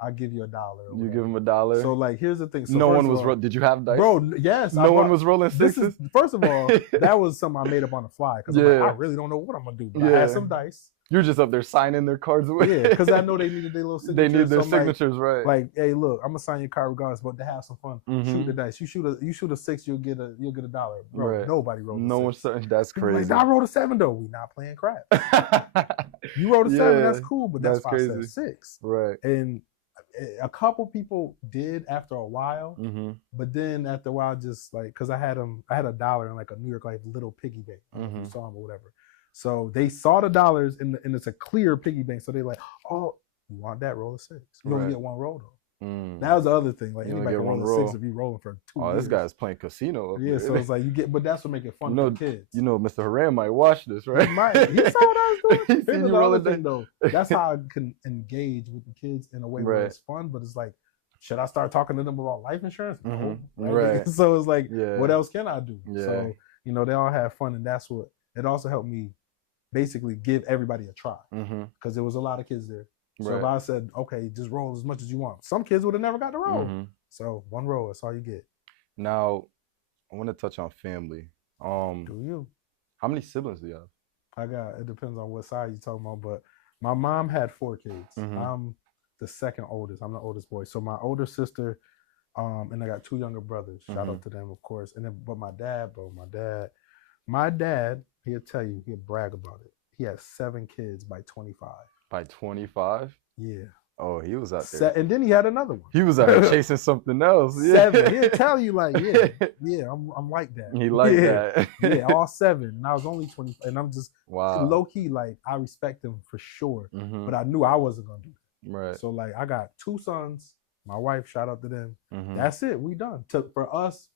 I'll give you $1. You give them $1. So like, here's the thing. So no one was. Did you have dice, bro? Yes. No one was rolling 6s. First of all, that was something I made up on the fly because like, I really don't know what I'm gonna do. But I had some dice. You're just up there signing their cards away. Yeah, because I know they needed their little signatures. They need their signatures, right? Like, hey, look, I'm gonna sign your card regardless, but to have some fun, shoot the dice. You shoot a 6, you'll get $1. Bro, nobody rolled. No one's that's crazy. Like, I rolled a 7 though. We not playing crap. You rolled a 7, that's cool, but that's why I said 6. Right. And a couple people did after a while, but then after a while, just like, because I had $1 in like a New York Life little piggy bank, you saw them or whatever. So they saw the dollars and it's a clear piggy bank. So they're like, oh, you want that? Roll a 6. You only get 1 roll though. That was the other thing. Like, anybody can roll a 6 if you rolling for 2 years. This guy's playing casino. Yeah, so it's like you get, but that's what make it fun for kids. You know, Mr. Horan might watch this, right? He saw what I was doing. He seen you rolling thing though. That's how I can engage with the kids in a way where it's fun, but it's like, should I start talking to them about life insurance? No. Right. So it's like, what else can I do? So, you know, they all have fun, and that's what, it also helped me basically give everybody a try, because there was a lot of kids there. So if I said, okay, just roll as much as you want, some kids would have never got to roll. So 1 roll, that's all you get. Now, I want to touch on family. Do you? How many siblings do you have? It depends on what side you're talking about, but my mom had 4 kids. I'm the second oldest. I'm the oldest boy. So my older sister, and I got 2 younger brothers. Shout out to them, of course. And then, but my dad, he'll tell you, he'll brag about it. He has 7 kids by 25. By 25? Yeah. Oh, he was out there. And then he had another one. He was out there chasing something else. 7. He'll tell you like, I'm like that. He like that. Yeah, all 7. And I was only 20. And I'm just low key, like, I respect him for sure. But I knew I wasn't going to do that. Right. So like, I got 2 sons. My wife, shout out to them. That's it. We done. For us,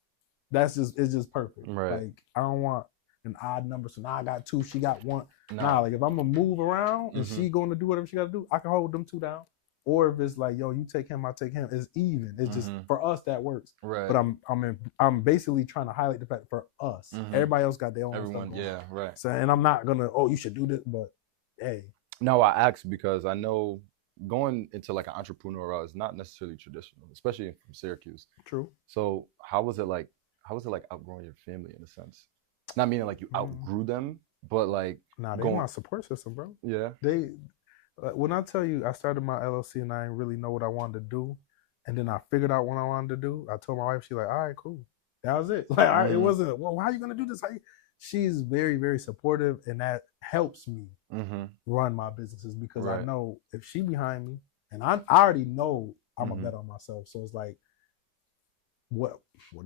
it's just perfect. Right. Like, I don't want an odd number. So now I got 2, she got 1. Nah, like, if I'm gonna move around and she gonna do whatever she gotta do, I can hold them 2 down. Or if it's like, yo, you take him, I take him, it's even. It's just, for us, that works. Right. But I'm basically trying to highlight the fact for us. Everybody else got their own stuff. Right. So, and I'm not gonna, oh, you should do this, but hey. No, I asked because I know going into like an entrepreneur route is not necessarily traditional, especially from Syracuse. True. So how was it like outgrowing your family in a sense? Not meaning like you outgrew them, but like, nah, they my support system, bro. Yeah. They, when I tell you I started my LLC and I didn't really know what I wanted to do, and then I figured out what I wanted to do, I told my wife, she's like, all right, cool. That was it. Like, it wasn't, well, how are you going to do this? She's very, very supportive, and that helps me run my businesses, because I know if she behind me, and I already know I'm a bet on myself. So it's like, what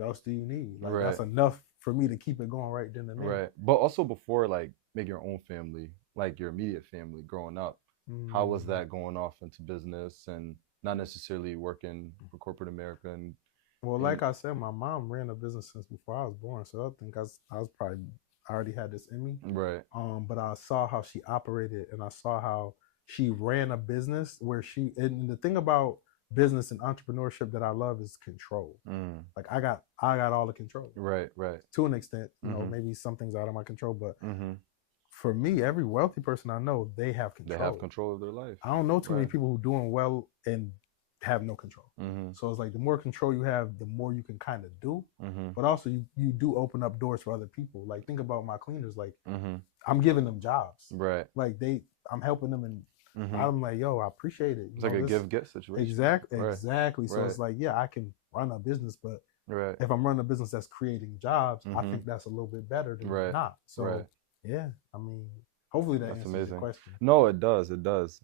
else do you need? Like, that's enough for me to keep it going right then and there. Right. But also before, like, making your own family, like your immediate family growing up, how was that going off into business and not necessarily working for corporate America? And like I said, my mom ran a business since before I was born. So I think I already had this in me. Right. But I saw how she operated, and I saw how she ran a business where and the thing about business and entrepreneurship that I love is control. Like, I got all the control. Right. To an extent, you know, maybe some things out of my control, but for me, every wealthy person I know, they have control. They have control of their life. I don't know too many people who are doing well and have no control. So it's like, the more control you have, the more you can kind of do. But also you do open up doors for other people. Like, think about my cleaners. Like, I'm giving them jobs. Right. Like, I'm helping them, and I'm like, yo, I appreciate it. It's like a give-get situation. Exactly. So it's like, yeah, I can run a business, but if I'm running a business that's creating jobs, I think that's a little bit better than not. So yeah, I mean, hopefully that's answers your question. No, it does.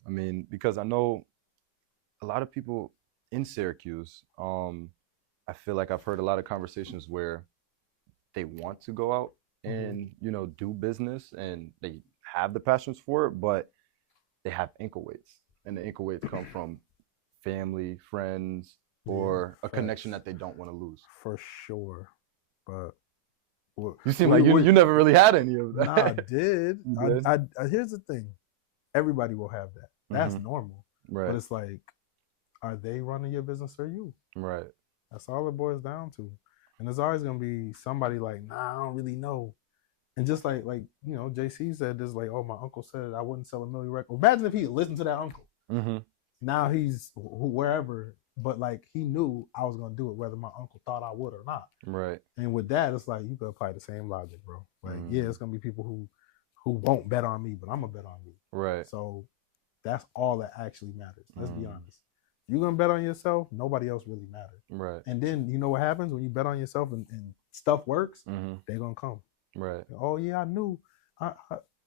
I mean, because I know a lot of people in Syracuse, I feel like I've heard a lot of conversations where they want to go out and, you know, do business, and they have the passions for it, but they have ankle weights, and the ankle weights come from family, friends, or a connection that they don't want to lose. For sure. But You seem like you never really had any of that. Nah, I did. You did? Here's the thing. Everybody will have that. That's normal. Right. But it's like, are they running your business or you? Right. That's all it boils down to. And there's always going to be somebody like, nah, I don't really know. And just like you know, JC said this, like, oh, my uncle said I wouldn't sell a million records. Imagine if he listened to that uncle. Now he's wherever, but like he knew I was going to do it whether my uncle thought I would or not. Right. And with that, it's like you could apply the same logic, bro. Like, yeah, it's going to be people who won't bet on me, but I'm going to bet on me. Right. So that's all that actually matters. Let's be honest. If you're going to bet on yourself, nobody else really matters. Right. And then you know what happens when you bet on yourself and stuff works, they're going to come. Right. Oh, yeah, I knew.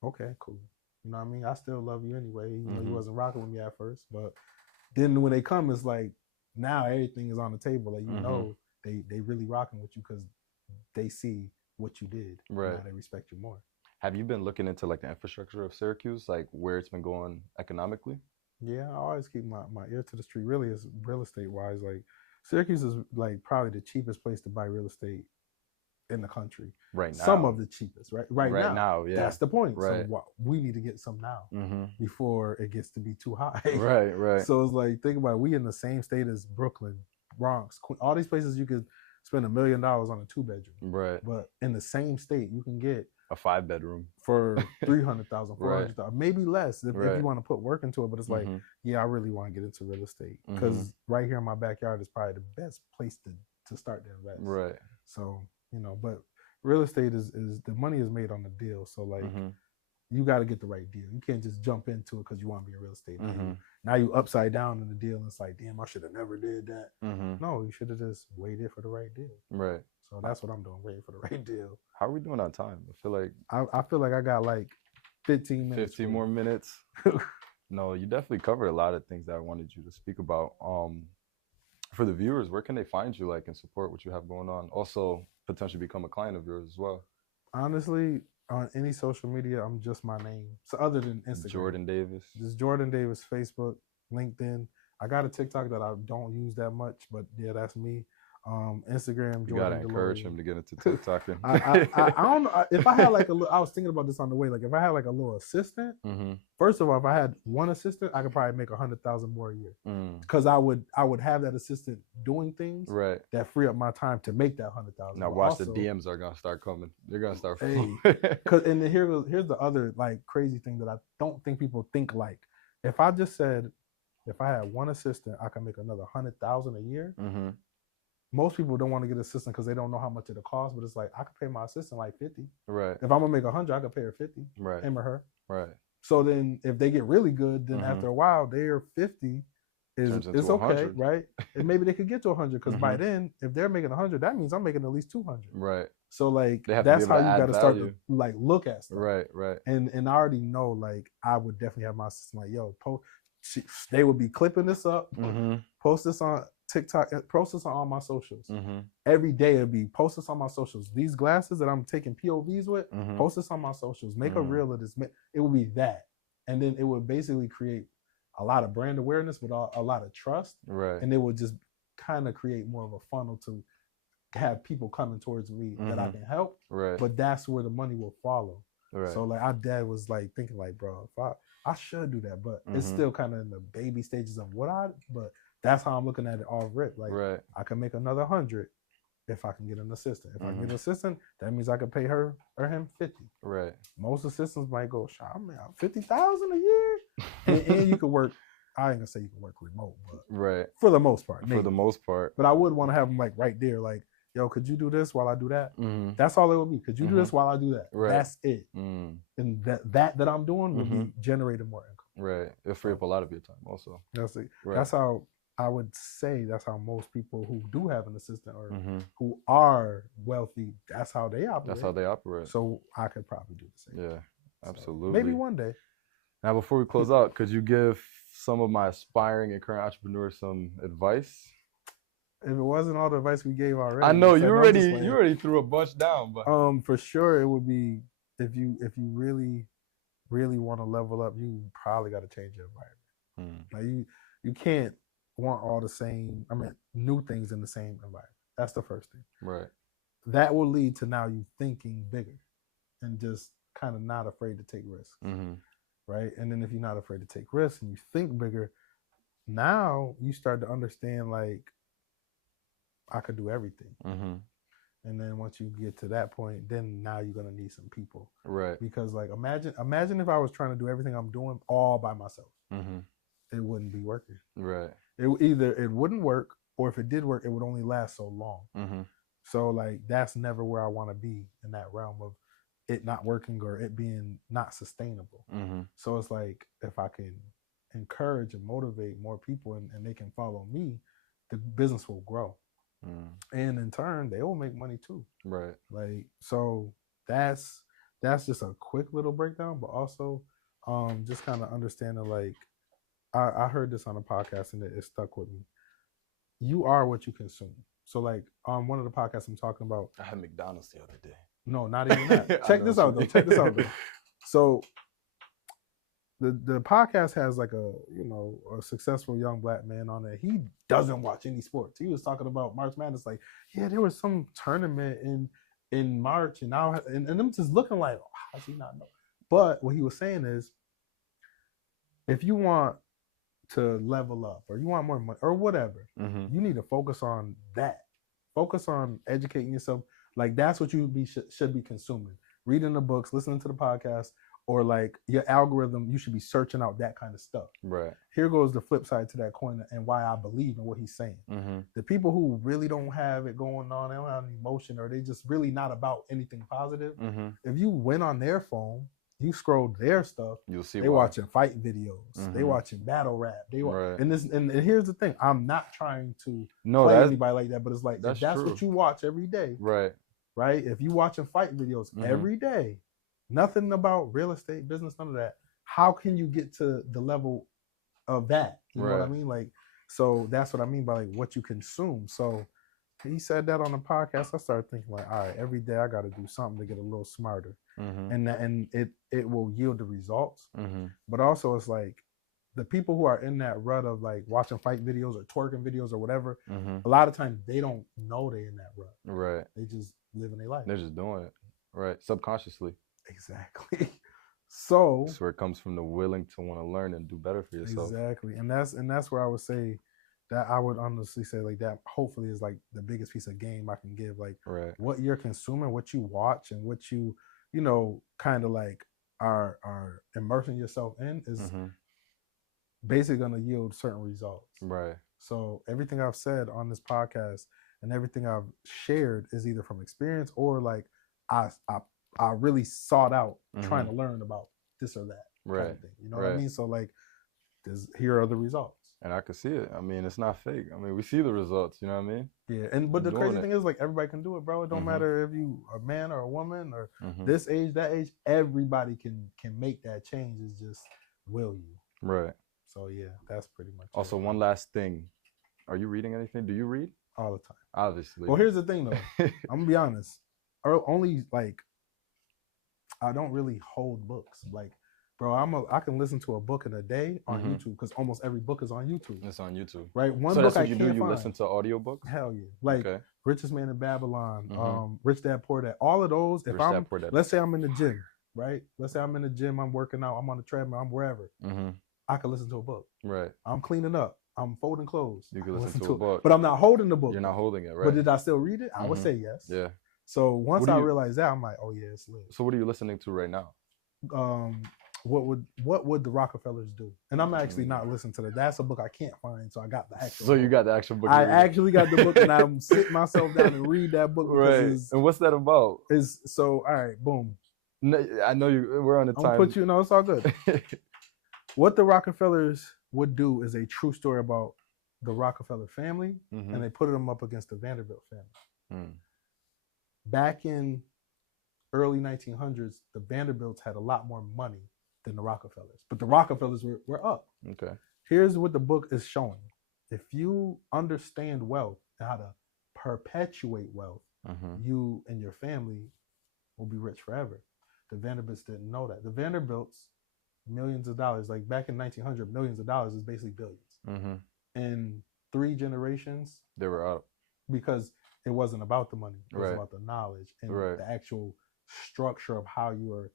Okay, cool. You know what I mean? I still love you anyway. You know, you wasn't rocking with me at first. But then when they come, it's like now everything is on the table. Like, you know, they really rocking with you because they see what you did. Right. Now they respect you more. Have you been looking into like the infrastructure of Syracuse, like where it's been going economically? Yeah, I always keep my ear to the street. Really, is real estate wise. Like Syracuse is like probably the cheapest place to buy real estate in the country. Right now. Some of the cheapest, right? Right now, yeah. That's the point. Right. So we need to get some now before it gets to be too high. Right. So it's like, think about it. We in the same state as Brooklyn, Bronx, all these places you could spend $1 million on a 2-bedroom. Right. But in the same state, you can get a 5-bedroom for $300,000, $400,000, maybe less if you want to put work into it. But it's like, yeah, I really want to get into real estate because right here in my backyard is probably the best place to start to invest. Right. So, you know, but real estate is the money is made on the deal. So like, you got to get the right deal. You can't just jump into it because you want to be in real estate. Now you upside down in the deal and it's like, damn, I should have never did that. No, you should have just waited for the right deal. Right. So that's what I'm doing, waiting for the right deal. How are we doing on time? I feel like I got like 15 minutes. 15 more minutes. No, you definitely covered a lot of things that I wanted you to speak about. For the viewers, where can they find you, like, and support what you have going on? Also, potentially become a client of yours as well. Honestly, on any social media, I'm just my name. So other than Instagram. Jordan Davis. Just Jordan Davis, Facebook, LinkedIn. I got a TikTok that I don't use that much, but yeah, that's me. Instagram, Jordan. You gotta encourage him to get into TikTok. I don't know if I had like I was thinking about this on the way. Like if I had like a little assistant, first of all, if I had one assistant, I could probably make 100,000 more a year because I would have that assistant doing things that free up my time to make that 100,000. Now watch, the DMs are gonna start coming. They're gonna start. And then here's the other like crazy thing that I don't think people think like. If I just said, if I had one assistant, I can make another 100,000 a year. Most people don't want to get an assistant because they don't know how much it'll cost, but it's like I could pay my assistant like 50. Right. If I'm gonna make 100, I could pay her 50. Right. Him or her. Right. So then if they get really good, then after a while their 50 is it's okay, right? And maybe they could get to 100 because by then, if they're making 100, that means I'm making at least 200. Right. So like that's how you got to start to like look at stuff. Right. Right. And I already know like I would definitely have my assistant like, yo, they would be clipping this up, post this on TikTok, post this on all my socials. Every day it'd be post this on my socials. These glasses that I'm taking POVs with, post this on my socials. Make a reel of this. It would be that. And then it would basically create a lot of brand awareness with a lot of trust. Right. And it would just kind of create more of a funnel to have people coming towards me that I can help. Right. But that's where the money will follow. Right. So like our dad was like thinking like, bro, if I should do that, but it's still kind of in the baby stages of but that's how I'm looking at it all rip. Like I can make another 100 if I can get an assistant. If I get an assistant, that means I can pay her or him 50. Right. Most assistants might go, man, 50,000 a year, and you can work. I ain't gonna say you can work remote, but for the most part. Maybe. For the most part. But I would want to have them like right there, like, yo, could you do this while I do that? That's all it would be. Could you do this while I do that? Right. That's it. And that I'm doing would be generating more income. Right. It'll free up a lot of your time also. That's it. Right. That's how I would say that's how most people who do have an assistant or who are wealthy, that's how they operate. That's how they operate. So I could probably do the same. Yeah, absolutely. So maybe one day. Now, before we close out, could you give some of my aspiring and current entrepreneurs some advice? If it wasn't all the advice we gave already. I know you already threw a bunch down, but for sure it would be if you really, really want to level up, you probably got to change your environment. Like you can't want all the same, new things in the same environment. That's the first thing. Right. that will lead to now you thinking bigger and just kind of not afraid to take risks, right? And then if you're not afraid to take risks and you think bigger, now you start to understand like I could do everything. And then once you get to that point, then now you're gonna need some people, right? Because like imagine if I was trying to do everything I'm doing all by myself, it wouldn't be working, right? It wouldn't work, or if it did work, it would only last so long. So like that's never where I want to be, in that realm of it not working or it being not sustainable. So it's like if I can encourage and motivate more people and they can follow me, the business will grow. And in turn, they will make money too. Right. Like, so that's just a quick little breakdown, but also just kind of understanding, like, I heard this on a podcast and it stuck with me. You are what you consume. So like on one of the podcasts I'm talking about. I had McDonald's the other day. No, not even that. Check this out though. So the podcast has like a successful young black man on it. He doesn't watch any sports. He was talking about March Madness, like, yeah, there was some tournament in March, and now and them just looking like, oh, how does he not know? But what he was saying is, if you want to level up or you want more money or whatever, you need to focus on that. Focus on educating yourself. Like that's what you should be consuming. Reading the books, listening to the podcast, or like your algorithm, you should be searching out that kind of stuff. Right. Here goes the flip side to that coin and why I believe in what he's saying. The people who really don't have it going on, they don't have any emotion, or they just really not about anything positive. If you went on their phone, you scroll their stuff, you'll see they watching fight videos, they watching battle rap, right. and here's the thing, I'm not trying to play anybody like that, but it's like that's what you watch every day, right? If you watching fight videos every day, nothing about real estate, business, none of that, how can you get to the level of that? You know what I mean? Like, so that's what I mean by like what you consume. So he said that on the podcast. I started thinking like, all right, every day I got to do something to get a little smarter, and it will yield the results. But also it's like the people who are in that rut of like watching fight videos or twerking videos or whatever, a lot of times they don't know they're in that rut. Right. They just living their life. They're just doing it. Right. Subconsciously. Exactly. So that's where it comes from, the willing to want to learn and do better for yourself. Exactly. And that's where I would say that I would honestly say like that hopefully is like the biggest piece of game I can give. Like what you're consuming, what you watch, and what you kind of like are immersing yourself in is basically going to yield certain results. Right. So everything I've said on this podcast and everything I've shared is either from experience or like I really sought out trying to learn about this or that kind of thing. You know what I mean? So like, here are the results. And I can see it. I mean, it's not fake. I mean, we see the results. You know what I mean? Yeah. But the crazy thing is, like, everybody can do it, bro. It don't matter if you a man or a woman or this age, that age. Everybody can make that change. It's just, will you? Right. So yeah, that's pretty much. Also, one last thing. Are you reading anything? Do you read? All the time. Obviously. Well, here's the thing, though. I'm gonna be honest. Only like, I don't really hold books. Like, bro, I can listen to a book in a day on YouTube because almost every book is on YouTube. It's on YouTube. Right? One so book that's what I you can't do? You find. Listen to audiobooks? Hell yeah. Like Richest Man in Babylon, Rich Dad Poor Dad, all of those. Let's say I'm in the gym, right? Let's say I'm in the gym, I'm working out, I'm on the treadmill, I'm wherever. I can listen to a book. Right. I'm cleaning up. I'm folding clothes. You can listen to a book. But I'm not holding the book. You're not holding it, right? But did I still read it? I would say yes. Yeah. So once I realized that, I'm like, oh yeah, it's lit. So what are you listening to right now? What would the Rockefellers do? And I'm actually not listening to that. That's a book I can't find, so I got the actual. So you got the actual book. I actually got the book, and I'm sitting myself down and read that book. Right. And what's that about? So all right, boom. No, I know you. We're on the time. I'll put you. No, it's all good. What the Rockefellers would do is a true story about the Rockefeller family, and they put them up against the Vanderbilt family. Back in early 1900s, the Vanderbilts had a lot more money than the Rockefellers, but the Rockefellers were up. Okay. Here's what the book is showing. If you understand wealth and how to perpetuate wealth, you and your family will be rich forever. The Vanderbilts didn't know that. The Vanderbilts, millions of dollars, like back in 1900, millions of dollars is basically billions. In 3 generations, they were up. Because it wasn't about the money. It was Right. about the knowledge and Right. the actual structure of how you are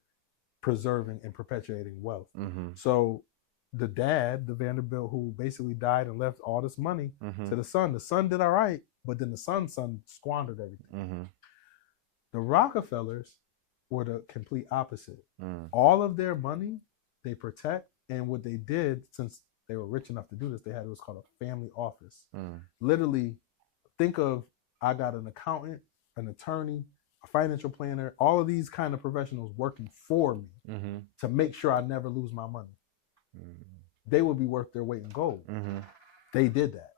preserving and perpetuating wealth. Mm-hmm. So the dad, the Vanderbilt, who basically died and left all this money to the son did all right, but then the son squandered everything. Mm-hmm. The Rockefellers were the complete opposite. Mm. All of their money they protect, and what they did, since they were rich enough to do this, they had what's called a family office. Literally, think of, I got an accountant, an attorney, a financial planner, all of these kind of professionals working for me to make sure I never lose my money. They would be worth their weight in gold. They did that,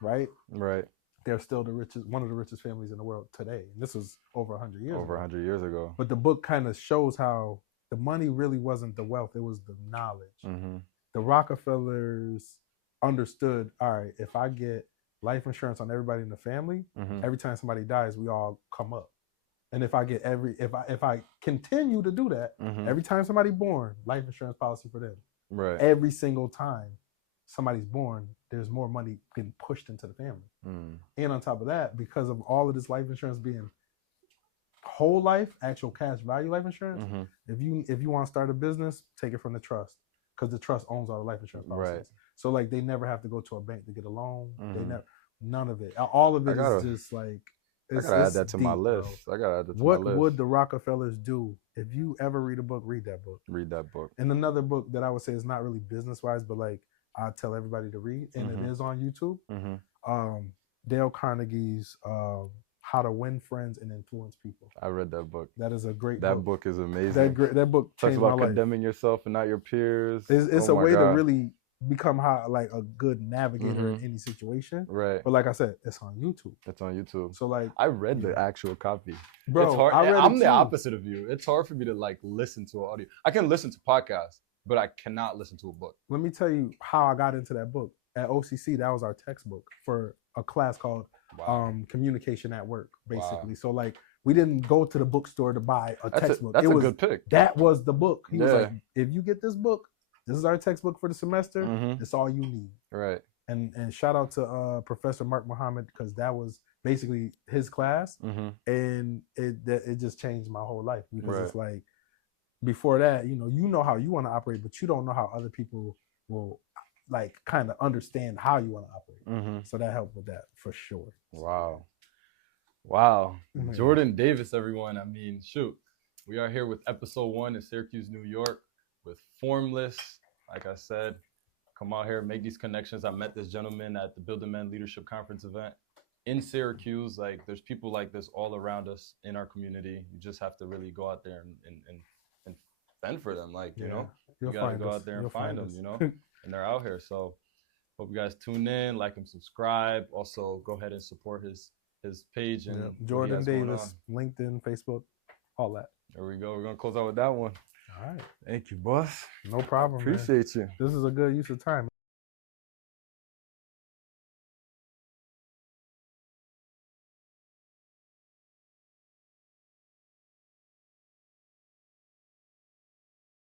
right? Right. They're still the richest, one of the richest families in the world today. And this was over 100 years ago. Over 100 years ago. But the book kind of shows how the money really wasn't the wealth, it was the knowledge. The Rockefellers understood, all right, if I get life insurance on everybody in the family, every time somebody dies, we all come up. And if I get if I continue to do that, every time somebody born, life insurance policy for them. Right. Every single time somebody's born, there's more money getting pushed into the family. And on top of that, because of all of this life insurance being whole life, actual cash value life insurance, if you want to start a business, take it from the trust, because the trust owns all the life insurance policies. Right. So like they never have to go to a bank to get a loan. They never, none of it. All of it is just like, I gotta add that to my list. I gotta add that to my list. What would the Rockefellers do? If you ever read a book, read that book. Read that book. And another book that I would say is not really business wise, but like I tell everybody to read, and it is on YouTube. Dale Carnegie's How to Win Friends and Influence People. I read that book. That is a great book. That book is amazing. That book changed my life. Talks about condemning yourself and not your peers. It's a way to really become like a good navigator in any situation. Right. But like I said, it's on YouTube. It's on YouTube. So like I read the actual copy. Bro, it's hard. I read I'm it the too. opposite of you. It's hard for me to like listen to an audio. I can listen to podcasts, but I cannot listen to a book. Let me tell you how I got into that book. At OCC, that was our textbook for a class called Communication at Work, basically. So like we didn't go to the bookstore to buy a textbook. That's a good pick. That was the book. He was like, if you get this book, this is our textbook for the semester. It's all you need. Right. And shout out to Professor Mark Muhammad, because that was basically his class, and it just changed my whole life, because it's like before that, you know how you want to operate, but you don't know how other people will like kind of understand how you want to operate. So that helped with that for sure. Wow. Jordan Davis, everyone. I mean, shoot, we are here with episode 1 in Syracuse, New York, with Formless. Like I said, come out here, make these connections. I met this gentleman at the Building Men Leadership Conference event in Syracuse. Like, there's people like this all around us in our community. You just have to really go out there and fend for them. Like, you know, you got to go out there and find them, you know, and they're out here. So hope you guys tune in, like and subscribe. Also, go ahead and support his page. And Jordan Davis, LinkedIn, Facebook, all that. There we go. We're going to close out with that one. All right. Thank you, boss. No problem. Appreciate you. This is a good use of time.